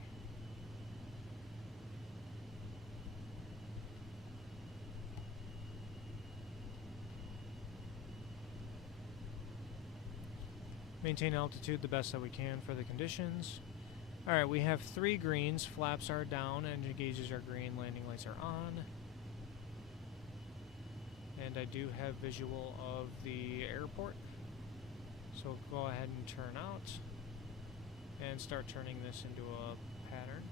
Maintain altitude the best that we can for the conditions. Alright, we have 3 greens. Flaps are down, engine gauges are green, landing lights are on. And I do have visual of the airport. So go ahead and turn out. And start turning this into a pattern.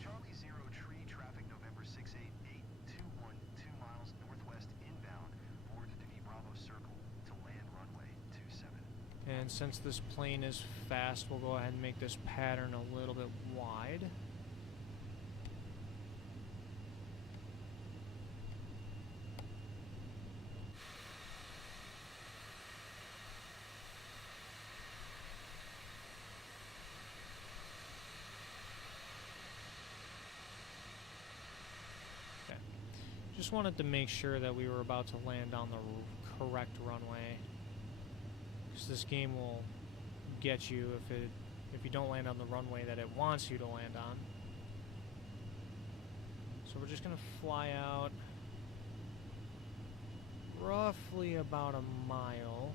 Charlie Zero Tree traffic November 68821, 2 miles northwest inbound, board Demi Bravo Circle to land runway 27. And since this plane is fast, we'll go ahead and make this pattern a little bit wide. Okay. Just wanted to make sure that we were about to land on the correct runway, because this game will get you if you don't land on the runway that it wants you to land on. So we're just gonna fly out roughly about a mile,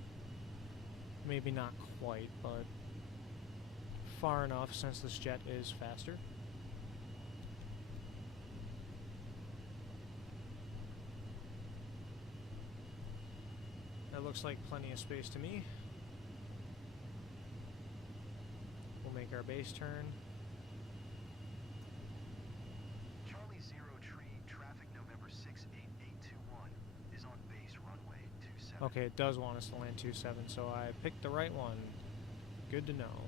maybe not quite, but far enough since this jet is faster. That looks like plenty of space to me. We'll make our base turn. Charlie Zero Tree traffic November 68821 is on base runway 27. Okay, it does want us to land 27, so I picked the right one. Good to know.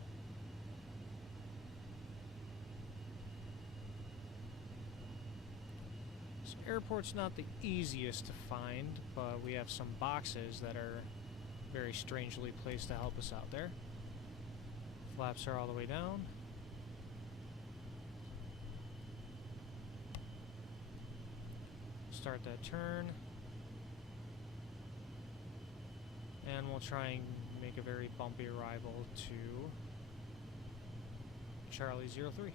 This airport's not the easiest to find, but we have some boxes that are very strangely placed to help us out there. Flaps are all the way down. Start that turn. And we'll try and make a very bumpy arrival to Charlie 03.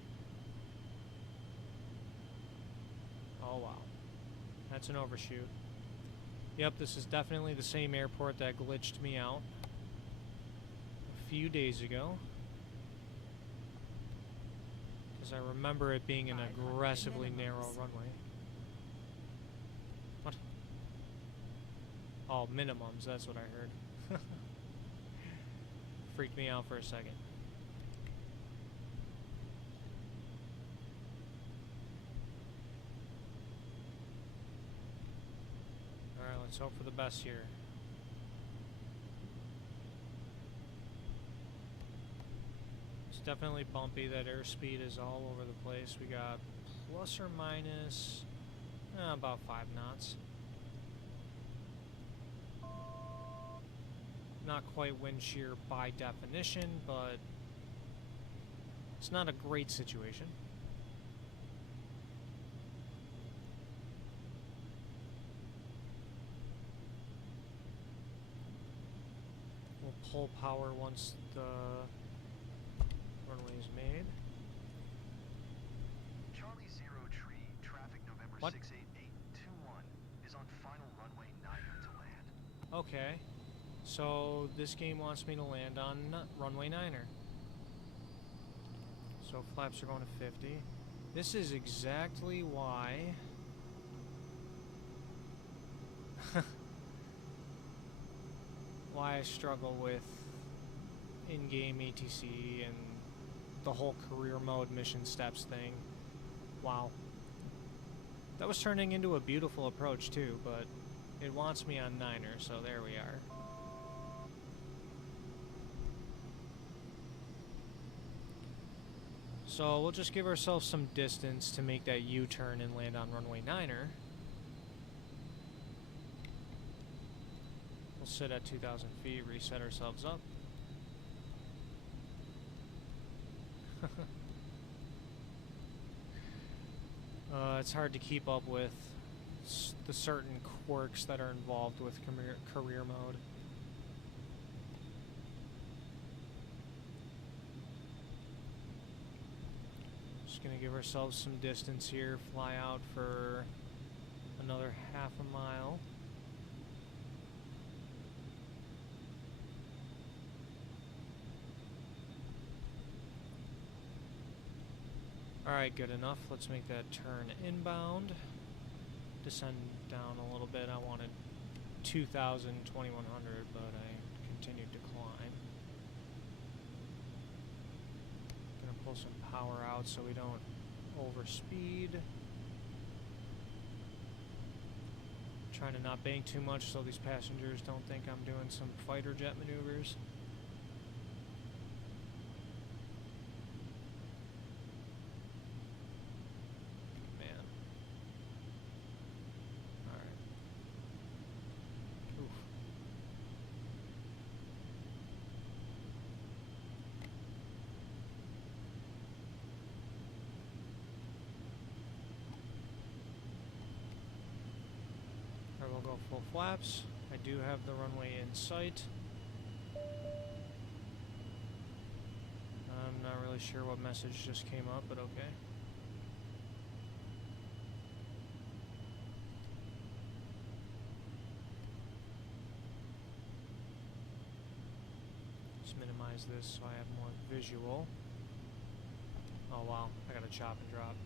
Oh wow. That's an overshoot. Yep, this is definitely the same airport that glitched me out a few days ago. Because I remember it being an aggressively narrow runway. What? Oh, minimums, that's what I heard. Freaked me out for a second. Alright, let's hope for the best here. It's definitely bumpy. That airspeed is all over the place. We got plus or minus about 5 knots. Not quite wind shear by definition, but it's not a great situation. We'll pull power once the runway is made. Charlie Zero Tree, traffic November What? 68821 is on final runway 9er to land. Okay. So this game wants me to land on runway 9er. So flaps are going to 50. This is exactly why I struggle with in-game ATC and the whole career mode mission steps thing. Wow. That was turning into a beautiful approach too, but it wants me on 9er, so there we are. So we'll just give ourselves some distance to make that U-turn and land on runway 9er. We'll sit at 2,000 feet, reset ourselves up. It's hard to keep up with the certain quirks that are involved with career mode. Just gonna give ourselves some distance here, fly out for another half a mile. Alright, good enough. Let's make that turn inbound. Descend down a little bit. I wanted 2,000, 2,100, but I continued to climb. Gonna pull some power out so we don't overspeed. Trying to not bank too much so these passengers don't think I'm doing some fighter jet maneuvers. We'll go full flaps. I do have the runway in sight. I'm not really sure what message just came up, but okay. Just minimize this so I have more visual. Oh wow, I got a chop and drop.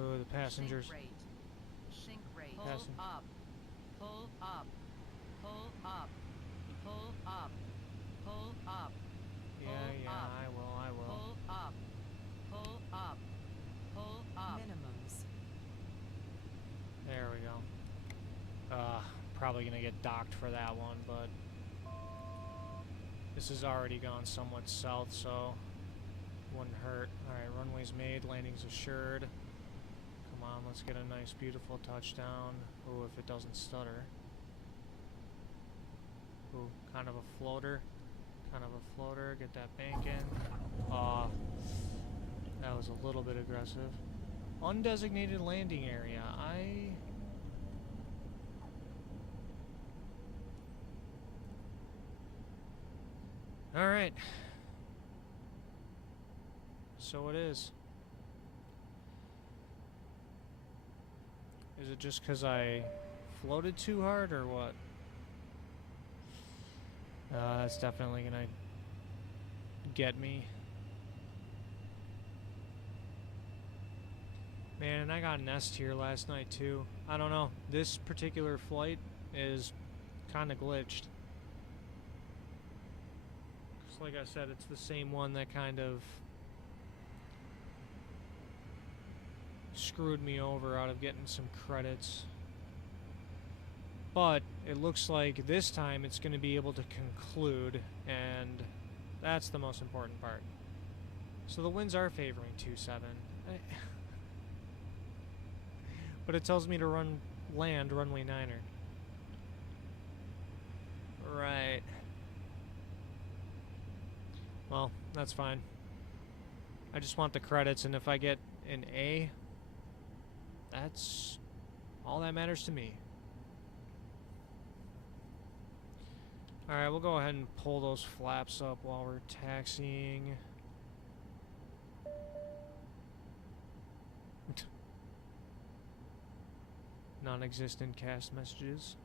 Oh, the passengers. Sink rate. Pull Passen up. Pull up. Pull up. Pull up. Pull up. Yeah, yeah, up. I will. Pull up. Pull up. Pull up. Minimums. There we go. Probably gonna get docked for that one, but this has already gone somewhat south, so wouldn't hurt. Alright, runway's made, landing's assured. Come on, let's get a nice, beautiful touchdown. Ooh, if it doesn't stutter. Ooh, kind of a floater. Kind of a floater. Get that bank in. That was a little bit aggressive. Undesignated landing area. Alright. So it is. Is it just because I floated too hard or what? That's definitely gonna get me. Man, and I got an S tier last night too. I don't know. This particular flight is kind of glitched. Just like I said, it's the same one that kind of screwed me over out of getting some credits. But it looks like this time it's going to be able to conclude, and that's the most important part. So the winds are favoring 2-7. But it tells me to land runway 9er. Right. Well, that's fine. I just want the credits, and if I get an A, that's all that matters to me. Alright, we'll go ahead and pull those flaps up while we're taxiing. Non-existent cast messages.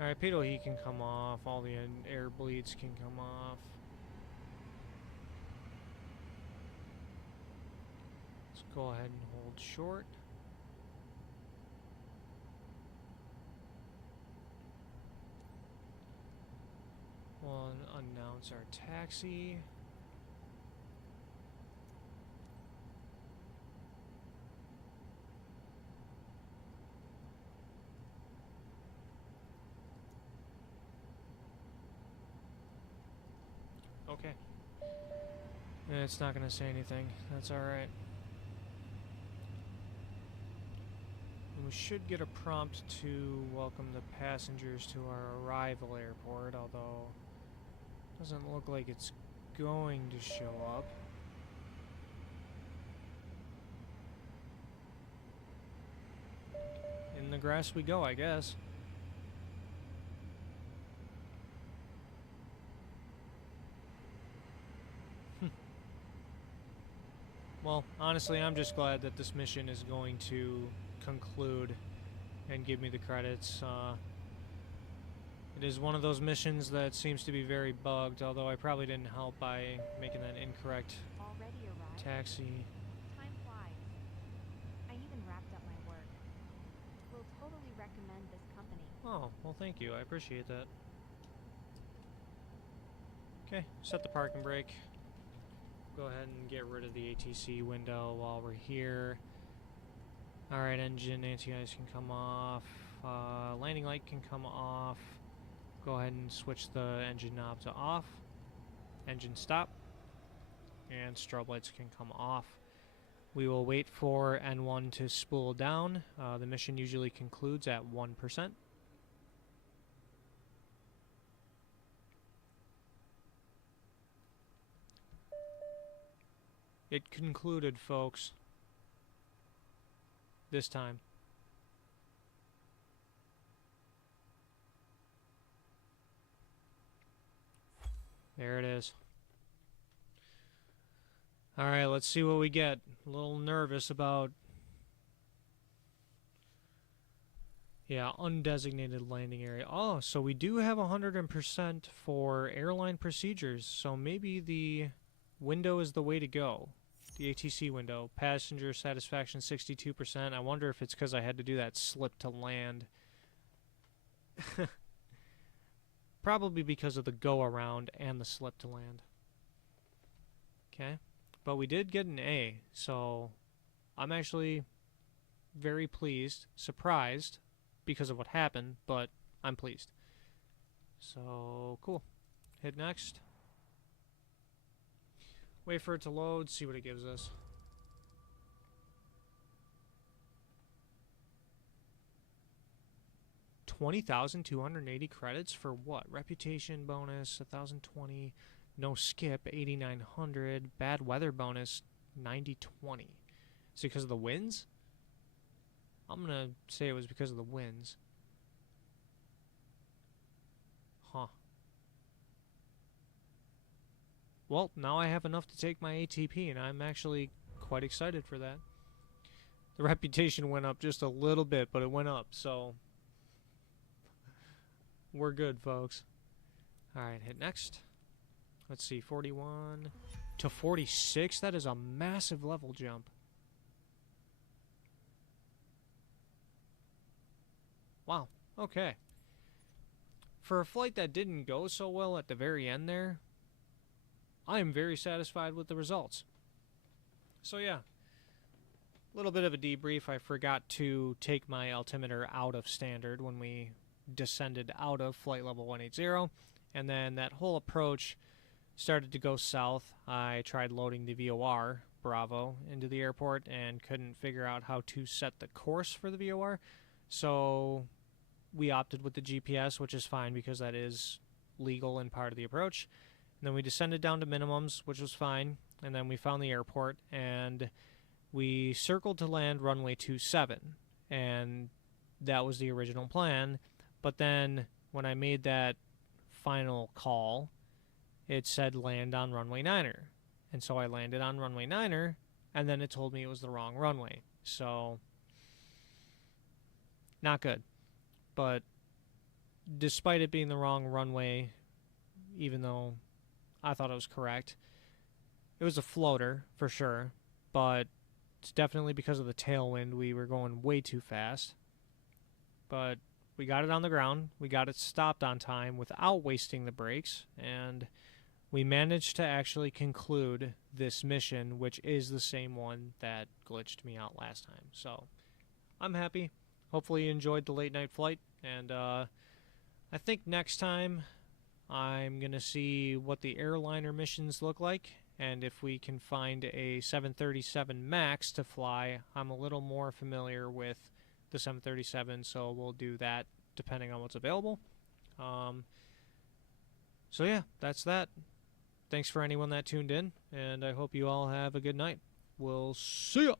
Alright, pitot heat can come off, all the air bleeds can come off. Let's go ahead and hold short. We'll announce our taxi. Okay. It's not going to say anything. That's alright. We should get a prompt to welcome the passengers to our arrival airport, although it doesn't look like it's going to show up. In the grass we go, I guess. Well, honestly, I'm just glad that this mission is going to conclude and give me the credits. It is one of those missions that seems to be very bugged, although I probably didn't help by making that incorrect Already arrived. taxi. Time flies. I even wrapped up my work. Will totally recommend this company. Oh, well, thank you. I appreciate that. Okay, set the parking brake. Go ahead and get rid of the ATC window while we're here. Alright, engine anti-ice can come off. Landing light can come off. Go ahead and switch the engine knob to off. Engine stop. And strobe lights can come off. We will wait for N1 to spool down. The mission usually concludes at 1%. It concluded, folks. This time. There it is. Alright, let's see what we get. A little nervous about... Yeah, undesignated landing area. Oh, so we do have 100% for airline procedures. So maybe the window is the way to go. The ATC window. Passenger satisfaction 62%. I wonder if it's because I had to do that slip to land. Probably because of the go around and the slip to land. Okay. But we did get an A. So I'm actually very pleased. Surprised because of what happened. But I'm pleased. So cool. Hit next. Wait for it to load, see what it gives us. $20,280 credits for what? Reputation bonus, 1,020. No skip, 8,900. Bad weather bonus, 9020. Is it because of the winds? I'm gonna say it was because of the winds. Huh. Well, now I have enough to take my ATP, and I'm actually quite excited for that. The reputation went up just a little bit, but it went up, so we're good, folks. Alright, hit next. Let's see, 41 to 46. That is a massive level jump. Wow, okay. For a flight that didn't go so well at the very end there, I am very satisfied with the results. So yeah, a little bit of a debrief. I forgot to take my altimeter out of standard when we descended out of flight level 180, and then that whole approach started to go south. I tried loading the VOR, Bravo, into the airport and couldn't figure out how to set the course for the VOR, so we opted with the GPS, which is fine because that is legal and part of the approach. And then we descended down to minimums, which was fine, and then we found the airport, and we circled to land runway 27, and that was the original plan. But then when I made that final call, it said land on runway 9er, and so I landed on runway 9er, and then it told me it was the wrong runway. So not good. But despite it being the wrong runway, even though I thought it was correct, it was a floater for sure, but it's definitely because of the tailwind. We were going way too fast. But we got it on the ground. We got it stopped on time without wasting the brakes, and we managed to actually conclude this mission, which is the same one that glitched me out last time. So I'm happy. Hopefully you enjoyed the late night flight, and I think next time I'm going to see what the airliner missions look like, and if we can find a 737 MAX to fly. I'm a little more familiar with the 737, so we'll do that depending on what's available. So yeah, that's that. Thanks for anyone that tuned in, and I hope you all have a good night. We'll see ya!